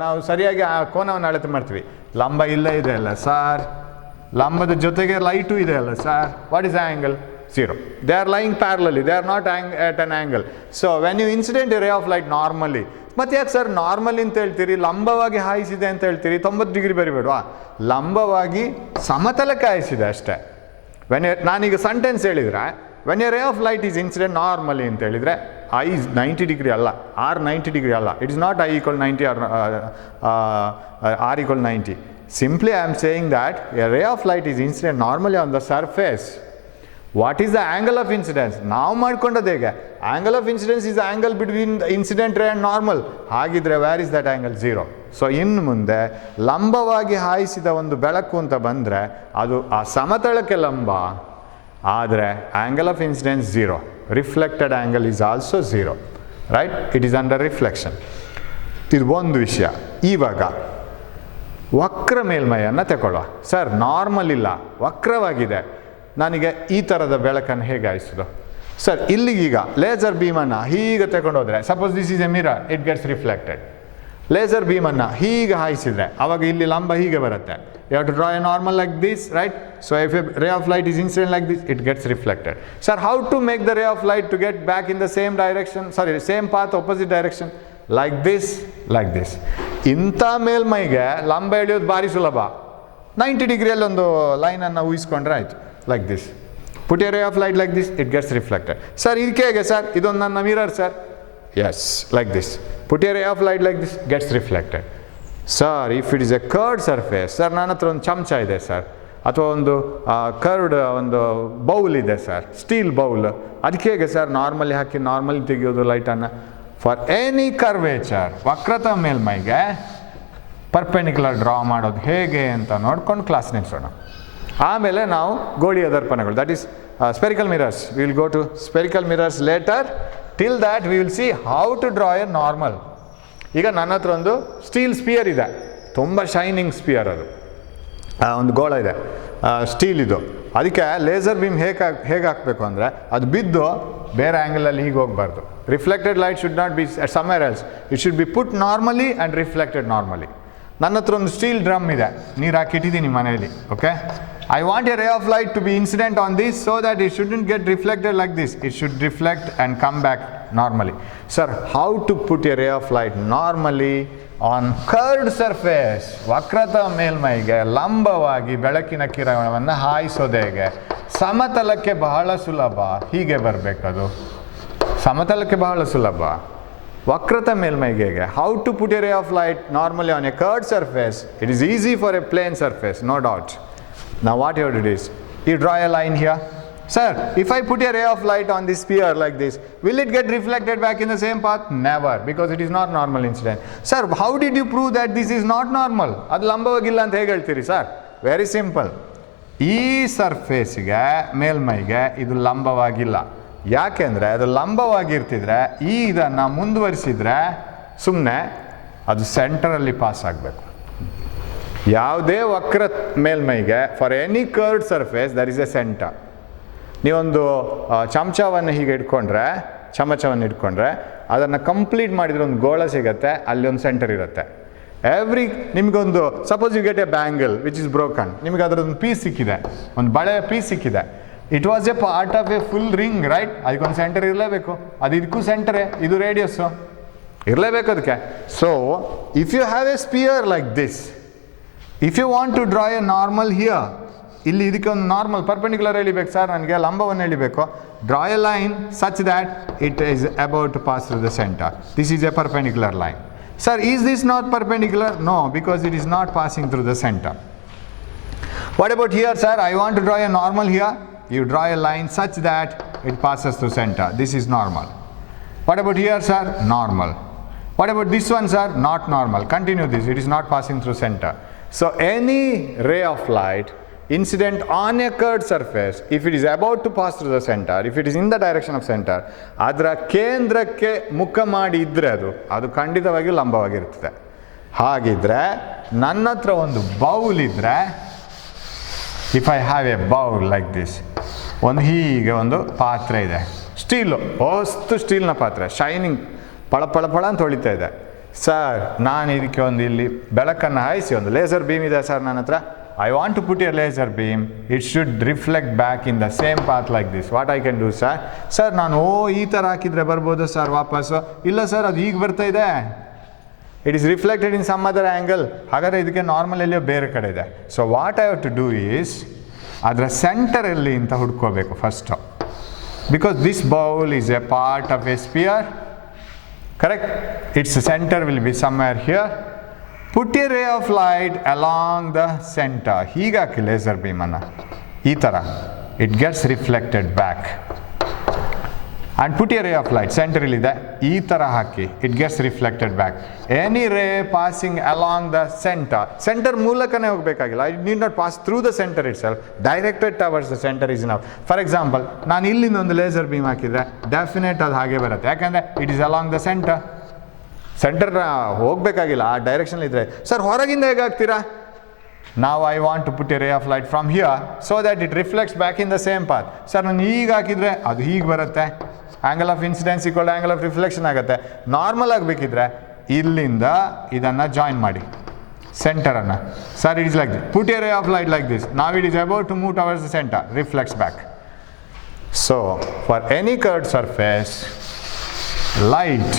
ನಾವು ಸರಿಯಾಗಿ ಆ ಕೋನವನ್ನು ಅಳತೆ ಮಾಡ್ತೀವಿ. ಲಂಬ ಇಲ್ಲೇ ಇದೆ ಅಲ್ಲ ಸರ್, ಲಂಬದ ಜೊತೆಗೆ ಲೈಟು ಇದೆ ಅಲ್ಲ sir, what is the angle? 0. They are lying parallelly, they are not at an angle. So when you incident a ray of light normally, ಮತ್ತೆ ಯಾಕೆ ಸರ್ ನಾರ್ಮಲಿ ಅಂತ ಹೇಳ್ತೀರಿ, ಲಂಬವಾಗಿ ಹಾಯಿಸಿದೆ ಅಂತ ಹೇಳ್ತೀರಿ, 90 ಡಿಗ್ರಿ ಬರಿಬೇಡವಾ? ಲಂಬವಾಗಿ ಸಮತಲಕ್ಕೆ ಹಾಯಿಸಿದೆ ಅಷ್ಟೇ. ನಾನೀಗ ಸೆಂಟೆನ್ಸ್ ಹೇಳಿದರೆ, when a ray of light is incident normally ಅಂತ ಹೇಳಿದರೆ, I is 90 ಡಿಗ್ರಿ ಅಲ್ಲ, R 90 ಡಿಗ್ರಿ ಅಲ್ಲ. It is not I equal 90 or R equal 90. Simply I am saying that a ray of light is incident normally on the surface. What is the angle of incidence? ನಾವು ಮಾಡ್ಕೊಂಡದ್ದು ಹೇಗೆ? Angle of incidence is the angle between the incident ray and normal. ಹಾಗಿದ್ರೆ where is that angle? 0. So ಇನ್ನು ಮುಂದೆ ಲಂಬವಾಗಿ ಹಾಯಿಸಿದ ಒಂದು ಬೆಳಕು ಅಂತ ಬಂದರೆ ಅದು ಆ ಸಮತಳಕ್ಕೆ ಲಂಬ, ಆದರೆ angle of incidence 0. Reflected angle is also 0, right? It is under reflection. ಇದು ಒಂದು ವಿಷಯ. ಇವಾಗ ವಕ್ರ ಮೇಲ್ಮೈಯನ್ನು ತಗೊಳ್ಳುವ. ಸರ್ ನಾರ್ಮಲ್ ಇಲ್ಲ, ವಕ್ರವಾಗಿದೆ, ನನಗೆ ಈ ಥರದ ಬೆಳಕನ್ನು ಹೇಗೆ ಹಾಯಿಸೋದು? ಸರ್ ಇಲ್ಲಿಗೀಗ ಲೇಸರ್ ಬೀಮನ್ನು ಹೀಗೆ ತಗೊಂಡೋದ್ರೆ, suppose this is a mirror, it gets reflected. Laser ಬೀಮನ್ನು ಹೀಗೆ ಹಾಯಿಸಿದರೆ ಆವಾಗ ಇಲ್ಲಿ ಲಂಬ ಹೀಗೆ ಬರುತ್ತೆ. You have to draw a normal like this, right? So if a ray of light is incident like this, it gets reflected. Sir how to make the ray of light to get back in the same direction, sorry same path, opposite direction? Like this, like this. ಇಂಥ ಮೇಲ್ಮೈಗೆ ಲಂಬ ಎಳೆಯೋದು ಭಾರಿ ಸುಲಭ. 90 ಡಿಗ್ರಿಯಲ್ಲಿ ಒಂದು ಲೈನನ್ನು ಊಹಿಸ್ಕೊಂಡ್ರೆ ಆಯಿತು, like this. Put a ray of light like this, it gets reflected. Sir ಇದಕ್ಕೆ ಹೇಗೆ ಸರ್? ಇದೊಂದು ನನ್ನ mirror sir. Yes, like this. Put a ray of light like this, gets reflected. Sir if it is a curved surface, sir ನನ್ನ ಹತ್ರ ಒಂದು ಚಮಚ ಇದೆ sir, ಅಥವಾ ಒಂದು ಕರ್ಡ್ ಒಂದು ಬೌಲ್ ಇದೆ ಸರ್, ಸ್ಟೀಲ್ ಬೌಲ್, ಅದಕ್ಕೆ ಹೇಗೆ ಸರ್ ನಾರ್ಮಲಿ ಹಾಕಿ ನಾರ್ಮಲಿ ತೆಗೆಯೋದು ಲೈಟನ್ನು? ಫಾರ್ ಎನಿ ಕರ್ವೇಚರ್, ವಕ್ರತ ಮೇಲ್ಮೈಗೆ ಪರ್ಪೆಂಡಿಕ್ಯುಲರ್ ಡ್ರಾ ಮಾಡೋದು ಹೇಗೆ ಅಂತ ನೋಡ್ಕೊಂಡು ಕ್ಲಾಸ್ ನಿಲ್ಲಿಸೋಣ. ಆಮೇಲೆ ನಾವು ಗೋಳಿಯ ದರ್ಪಣಗಳು, that is spherical mirrors, we will go to spherical mirrors later. Till that we will see how to draw a normal. ಈಗ ನನ್ನ ಹತ್ರ ಒಂದು ಸ್ಟೀಲ್ ಸ್ಪಿಯರ್ ಇದೆ, ತುಂಬ ಶೈನಿಂಗ್ ಸ್ಪಿಯರ್, ಅದು ಒಂದು ಗೋಳ ಇದೆ ಸ್ಟೀಲ್ ಇದು. ಅದಕ್ಕೆ ಲೇಸರ್ ಬೀಮ್ ಹೇಗೆ ಹಾಕಬೇಕು ಅಂದರೆ, ಅದು ಬಿದ್ದು ಬೇರೆ ಆ್ಯಂಗಲಲ್ಲಿ ಹೀಗೆ ಹೋಗಬಾರ್ದು. Reflected light should not be somewhere else, it should be put normally and reflected normally. ನನ್ನ ಹತ್ರ ಒಂದು ಸ್ಟೀಲ್ ಡ್ರಮ್ ಇದೆ, ನೀರು ಹಾಕಿಟ್ಟಿದ್ದೀನಿ ಮನೆಯಲ್ಲಿ, okay? I want a ray of light to be incident on this so that it shouldn't get reflected like this. It should reflect and come back normally. Sir, how to put a ray of light normally on curved surface? ವಕ್ರತ ಮೇಲ್ಮೈಗೆ ಲಂಬವಾಗಿ ಬೆಳಕಿನ ಕಿರಣವನ್ನು ಹಾಯಿಸೋದು ಹೇಗೆ? ಸಮತಲಕ್ಕೆ ಬಹಳ ಸುಲಭ, ಹೀಗೆ ಬರಬೇಕದು. ಸಮತಲಕ್ಕೆ ಬಹಳ ಸುಲಭ. ವಕ್ರತ ಮೇಲ್ಮೈಗೆ ಹೇಗೆ? How to put a ray of light normally on a curved surface? It is easy for a plane surface, no doubt. Now what you have to do is, you draw a line here. Sir, if I put a ray of light on this sphere like this, will it get reflected back in the same path? Never, because it is not normal incident. Sir, how did you prove that this is not normal? ಅದು ಲಂಬವಾಗಿಲ್ಲ ಅಂತ ಹೇಗೆ ಹೇಳ್ತೀರಿ sir? Very simple. ಈ ಸರ್ಫೇಸಿಗೆ ಮೇಲ್ಮೈಗೆ ಇದು ಲಂಬವಾಗಿಲ್ಲ. ಯಾಕೆಂದರೆ ಅದು ಲಂಬವಾಗಿರ್ತಿದ್ರೆ ಇದನ್ನು ಮುಂದುವರಿಸಿದರೆ ಸುಮ್ಮನೆ ಅದು ಸೆಂಟರಲ್ಲಿ ಪಾಸ್ ಆಗಬೇಕು. ಯಾವುದೇ ವಕ್ರ ಮೇಲ್ಮೈಗೆ, for any curved surface there is a centre. ನೀವೊಂದು ಚಮಚವನ್ನು ಹೀಗೆ ಇಟ್ಕೊಂಡ್ರೆ ಅದನ್ನು ಕಂಪ್ಲೀಟ್ ಮಾಡಿದರೆ ಒಂದು ಗೋಳ ಸಿಗುತ್ತೆ, ಅಲ್ಲಿ ಒಂದು ಸೆಂಟರ್ ಇರುತ್ತೆ. ನಿಮಗೊಂದು suppose you get a bangle which is broken, ನಿಮಗೆ ಅದರದೊಂದು ಪೀಸ್ ಸಿಕ್ಕಿದೆ, ಒಂದು ಬಳೆಯ ಪೀಸ್ ಸಿಕ್ಕಿದೆ. It was a part of a full ring, right? ಅದಕ್ಕೊಂದು ಸೆಂಟರ್ ಇರಲೇಬೇಕು. ಅದು ಇದಕ್ಕೂ ಸೆಂಟರೇ, ಇದು ರೇಡಿಯಸ್ಸು ಇರಲೇಬೇಕು ಅದಕ್ಕೆ. So if you have a sphere like this, if you want to draw a normal here, ಇಲ್ಲಿ ಇದಕ್ಕೆ ಒಂದು ನಾರ್ಮಲ್ ಪರ್ಪೆಂಡಿಕ್ಯುಲರ್ ಎಳಿಬೇಕು ಸರ್, ನನಗೆ ಲಂಬವನ್ನು ಎಳಿಬೇಕು. Draw a line such that it is about to pass through the centre. This is a perpendicular line. Sir, is this not perpendicular? No, because it is not passing through the center. What about here, sir? I want to draw a normal here. You draw a line such that it passes through center. This is normal. What about here, sir? Normal. What about this one, sir? Not normal. Continue this. It is not passing through center. So any ray of light incident on a curved surface, if it is about to pass through the center, if it is in the direction of center, ಅದರ ಕೇಂದ್ರಕ್ಕೆ ಮುಖ ಮಾಡಿ ಇದ್ದರೆ ಅದು ಖಂಡಿತವಾಗಿ ಲಂಬವಾಗಿರ್ತದೆ. ಹಾಗಿದ್ರೆ ನನ್ನ ಹತ್ರ ಒಂದು ಬೌಲ್ ಇದ್ದರೆ, if I have A bowl like this, ಹೀಗೆ ಒಂದು ಪಾತ್ರೆ ಇದೆ, ಸ್ಟೀಲು, ಹೊಸ್ತು ಸ್ಟೀಲ್ನ ಪಾತ್ರೆ, ಶೈನಿಂಗ್, ಪಳ ಅಂತ ಹೊಳಿತಾ ಇದೆ. ಸರ್, ನಾನು ಇದಕ್ಕೆ ಒಂದು ಇಲ್ಲಿ ಬೆಳಕನ್ನು ಹಾಯಿಸಿ, ಒಂದು ಲೇಸರ್ ಬೀಮ್ ಇದೆ ಸರ್ ನನ್ನ ಹತ್ರ, I want to put a laser beam, it should reflect back in the same path like this. What I can do, sir? Sir, ನಾನು ಈ ಥರ ಹಾಕಿದರೆ ಬರ್ಬೋದು ಸರ್ ವಾಪಸ್ಸು? ಇಲ್ಲ ಸರ್, ಅದು ಈಗ ಬರ್ತಾ ಇದೆ, it is reflected in some other angle. ಹಾಗಾದರೆ ಇದಕ್ಕೆ ನಾರ್ಮಲ್ ಎಲ್ಲಿಯೋ ಬೇರೆ ಕಡೆ ಇದೆ. So what I have to do is, ಅದರ ಸೆಂಟರ್ ಎಲ್ಲಿ ಅಂತ ಹುಡ್ಕೋಬೇಕು first. Because this bowl is a part of a sphere, correct? Its centre will be somewhere here. Put a ray of light along the center. ಹೀಗೆ ಹಾಕಿ laser ಬೀಮನ್ನು ಈ ಥರ, it gets reflected back. And put a ray of light, ಸೆಂಟರಲ್ಲಿದೆ, ಈ ಥರ ಹಾಕಿ, it gets reflected back. Any ray passing along the centre ಮೂಲಕನೇ ಹೋಗಬೇಕಾಗಿಲ್ಲ. It need not pass through the centre itself, directed towards the centre is enough. For example, ನಾನು ಇಲ್ಲಿಂದ ಒಂದು laser beam ಹಾಕಿದರೆ ಡೆಫಿನೆಟ್ ಅದು ಹಾಗೆ ಬರುತ್ತೆ, ಯಾಕಂದರೆ it is along the centre. Centre ಹೋಗಬೇಕಾಗಿಲ್ಲ, ಆ ಡೈರೆಕ್ಷನ್ ಇದ್ದರೆ. ಸರ್, ಹೊರಗಿಂದ ಹೇಗೆ ಹಾಕ್ತೀರಾ? ನಾವು I want to put a ray of light from here so that it reflects back in the same path. Sir, ನಾನು ಈಗ ಹಾಕಿದರೆ ಅದು ಹೀಗೆ ಬರುತ್ತೆ, angle of incidence equal angle of reflection ಆಗುತ್ತೆ. ನಾರ್ಮಲ್ ಆಗಬೇಕಿದ್ರೆ ಇಲ್ಲಿಂದ ಇದನ್ನು ಜಾಯಿನ್ ಮಾಡಿ ಸೆಂಟರನ್ನು. Sir, it is like this, put a ray of light like this, now it is about to move towards the centre, reflects back. So for any curved surface, light,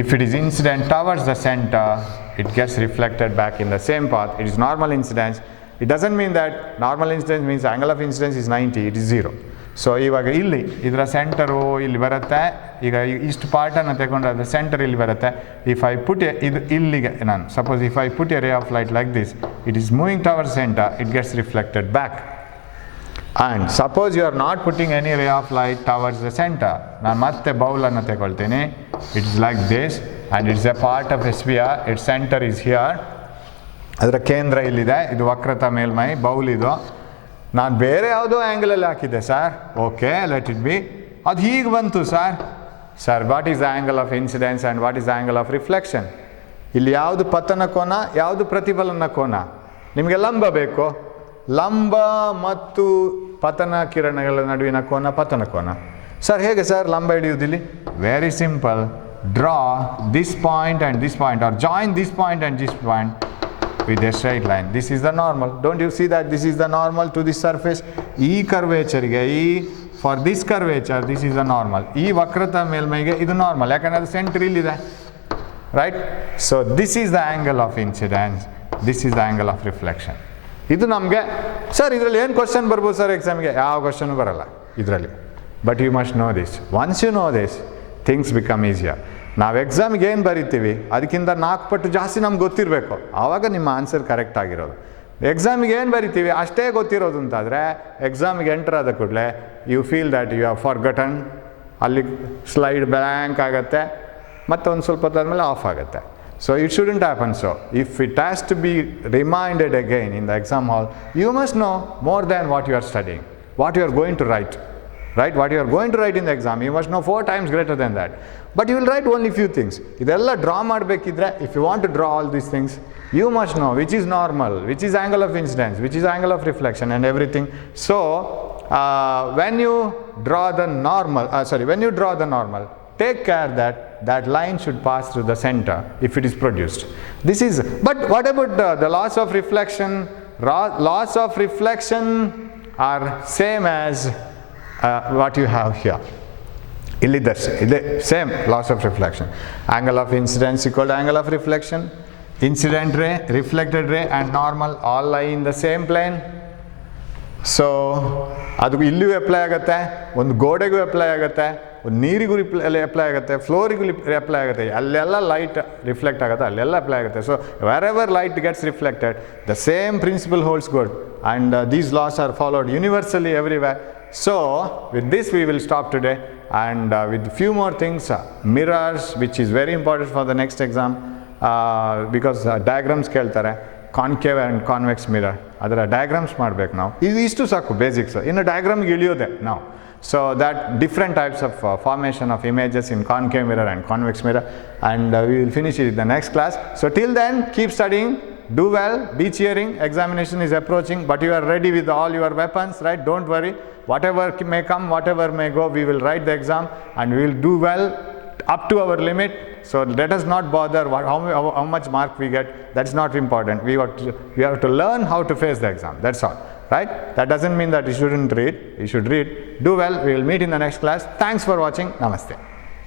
if it is incident towards the center, it gets reflected back in the same path. It is normal incidence. It doesn't mean that normal incidence means angle of incidence is 90, it is 0. So ಇವಾಗ ಇಲ್ಲಿ ಇದರ centre ಇಲ್ಲಿ ಬರುತ್ತೆ. ಈಗ ಇಷ್ಟು ಪಾರ್ಟನ್ನು ತಗೊಂಡ್ರೆ ಅದರ centre ಇಲ್ಲಿ ಬರುತ್ತೆ. ಇಫ್ ಐ ಪುಟ್ ಇದು ಇಲ್ಲಿಗೆ, ನಾನು suppose if I put a ray of light like this, it is moving towards centre, it gets reflected back. And suppose you are not putting any ray of light towards the centre, ನಾನು ಮತ್ತೆ ಬೌಲನ್ನು ತಗೊಳ್ತೀನಿ. It is like this and it's a part of a sphere, its centre is here, ಅದರ ಕೇಂದ್ರ ಇಲ್ಲಿದೆ, ಇದು ವಕ್ರತ ಮೇಲ್ಮೈ, bowl ಇದು. ನಾನು ಬೇರೆ ಯಾವುದೋ ಆ್ಯಂಗಲಲ್ಲಿ ಹಾಕಿದ್ದೆ sir, okay, let it be. ಅದು ಹೀಗೆ ಬಂತು sir. Sir, what is the angle of incidence and what is the angle of reflection? ಇಲ್ಲಿ ಯಾವುದು ಪತನ ಕೋನ, ಯಾವುದು ಪ್ರತಿಫಲನ ಕೋನ? ನಿಮಗೆ ಲಂಬ ಬೇಕು, ಲಂಬ ಮತ್ತು ಪತನ ಕಿರಣಗಳ ನಡುವಿನ ಕೋನ ಪತನ ಕೋನ. ಸರ್, ಹೇಗೆ ಸರ್ ಲಂಬ ಹಿಡಿಯುವುದಿಲ್ಲಿ? Very simple, draw this point and this point, or join this point and this point with a straight line. This is the normal. Don't you see that this is the normal to this surface? ಈ ಕರ್ವೇಚರ್ಗೆ, for this curvature, this is the normal. ಈ ವಕ್ರತ ಮೇಲ್ಮೈಗೆ ಇದು normal, ಯಾಕಂದರೆ ಅದು centre ಇಲ್ಲಿದೆ, right? So this is the angle of incidence, this is the angle of reflection. ಇದು ನಮಗೆ sir ಇದರಲ್ಲಿ ಏನು ಕ್ವಶನ್ ಬರ್ಬೋದು ಸರ್ ಎಕ್ಸಾಮ್ಗೆ? ಯಾವ ಕ್ವಶನು ಬರಲ್ಲ ಇದರಲ್ಲಿ. But you must know this. Once you know this, things become easier. ನಾವು ಎಕ್ಸಾಮ್ಗೆ ಏನು ಬರಿತೀವಿ ಅದಕ್ಕಿಂತ 4 ಪಟ್ಟು ಜಾಸ್ತಿ ನಮ್ಗೆ ಗೊತ್ತಿರಬೇಕು, ಆವಾಗ ನಿಮ್ಮ ಆನ್ಸರ್ ಕರೆಕ್ಟ್ ಆಗಿರೋದು. ಎಕ್ಸಾಮಿಗೆ ಏನು ಬರಿತೀವಿ ಅಷ್ಟೇ ಗೊತ್ತಿರೋದು ಅಂತಾದರೆ ಎಕ್ಸಾಮಿಗೆ ಎಂಟರ್ ಆದ ಕೂಡಲೇ you feel that you have forgotten, ಅಲ್ಲಿ ಸ್ಲೈಡ್ ಬ್ಲ್ಯಾಂಕ್ ಆಗುತ್ತೆ, ಮತ್ತು ಒಂದು ಸ್ವಲ್ಪ ಹೊತ್ತಾದ್ಮೇಲೆ ಆಫ್ ಆಗುತ್ತೆ. So it shouldn't happen so. If it has to be reminded again in the exam hall, you must know more than what you are studying, what you are going to write, right? What you are going to write in the exam, you must know 4 times greater than that. But you will write only few things. Idella draw ಮಾಡಬೇಕಿದ್ರೆ, if you want to draw all these things, you must know which is normal, which is angle of incidence, which is angle of reflection and everything. So when you draw the normal, take care that that line should pass through the center if it is produced. This is, but what about the laws of reflection, laws of reflection are same as what you have here. Same laws of reflection. Angle of incidence equal to angle of reflection. Incident ray, reflected ray and normal all lie in the same plane. So ಅದು ಇಲ್ಲಿಯೂ apply ಆಗುತ್ತೆ, ಒಂದು ಗೋಡೆಗೂ apply ಆಗುತ್ತೆ, ಒಂದು ನೀರಿಗೂ apply ಆಗುತ್ತೆ, ಫ್ಲೋರಿಗೂ apply ಆಗುತ್ತೆ. ಅಲ್ಲೆಲ್ಲ ಲೈಟ್ ರಿಫ್ಲೆಕ್ಟ್ ಆಗುತ್ತೆ, ಅಲ್ಲೆಲ್ಲ ಅಪ್ಲೈ ಆಗುತ್ತೆ. So wherever light gets reflected, the same principle holds good and these laws are followed universally everywhere. So with this we will stop today, and with few more things, mirrors, which is very important for the next exam, because diagrams ಕೇಳ್ತಾರೆ, concave and convex mirror, ಅದರ diagrams ಮಾಡಬೇಕು ನಾವು. ಇಷ್ಟು ಸಾಕು basics, ಇನ್ನು ಡಯಾಗ್ರಾಮ್ಗೆ ಇಳಿಯೋದೆ ನಾವು. So that different types of formation of images in concave mirror and convex mirror, and we will finish it in the next class. So till then keep studying, do well, be cheering, examination is approaching, but you are ready with all your weapons, right? Don't worry, whatever may come, whatever may go, we will write the exam and we will do well up to our limit. So let us not bother how much mark we get. That's not important. We have to learn how to face the exam, that's all, right? That doesn't mean that you shouldn't read, you should read. Do well. We will meet in the next class. Thanks for watching. Namaste.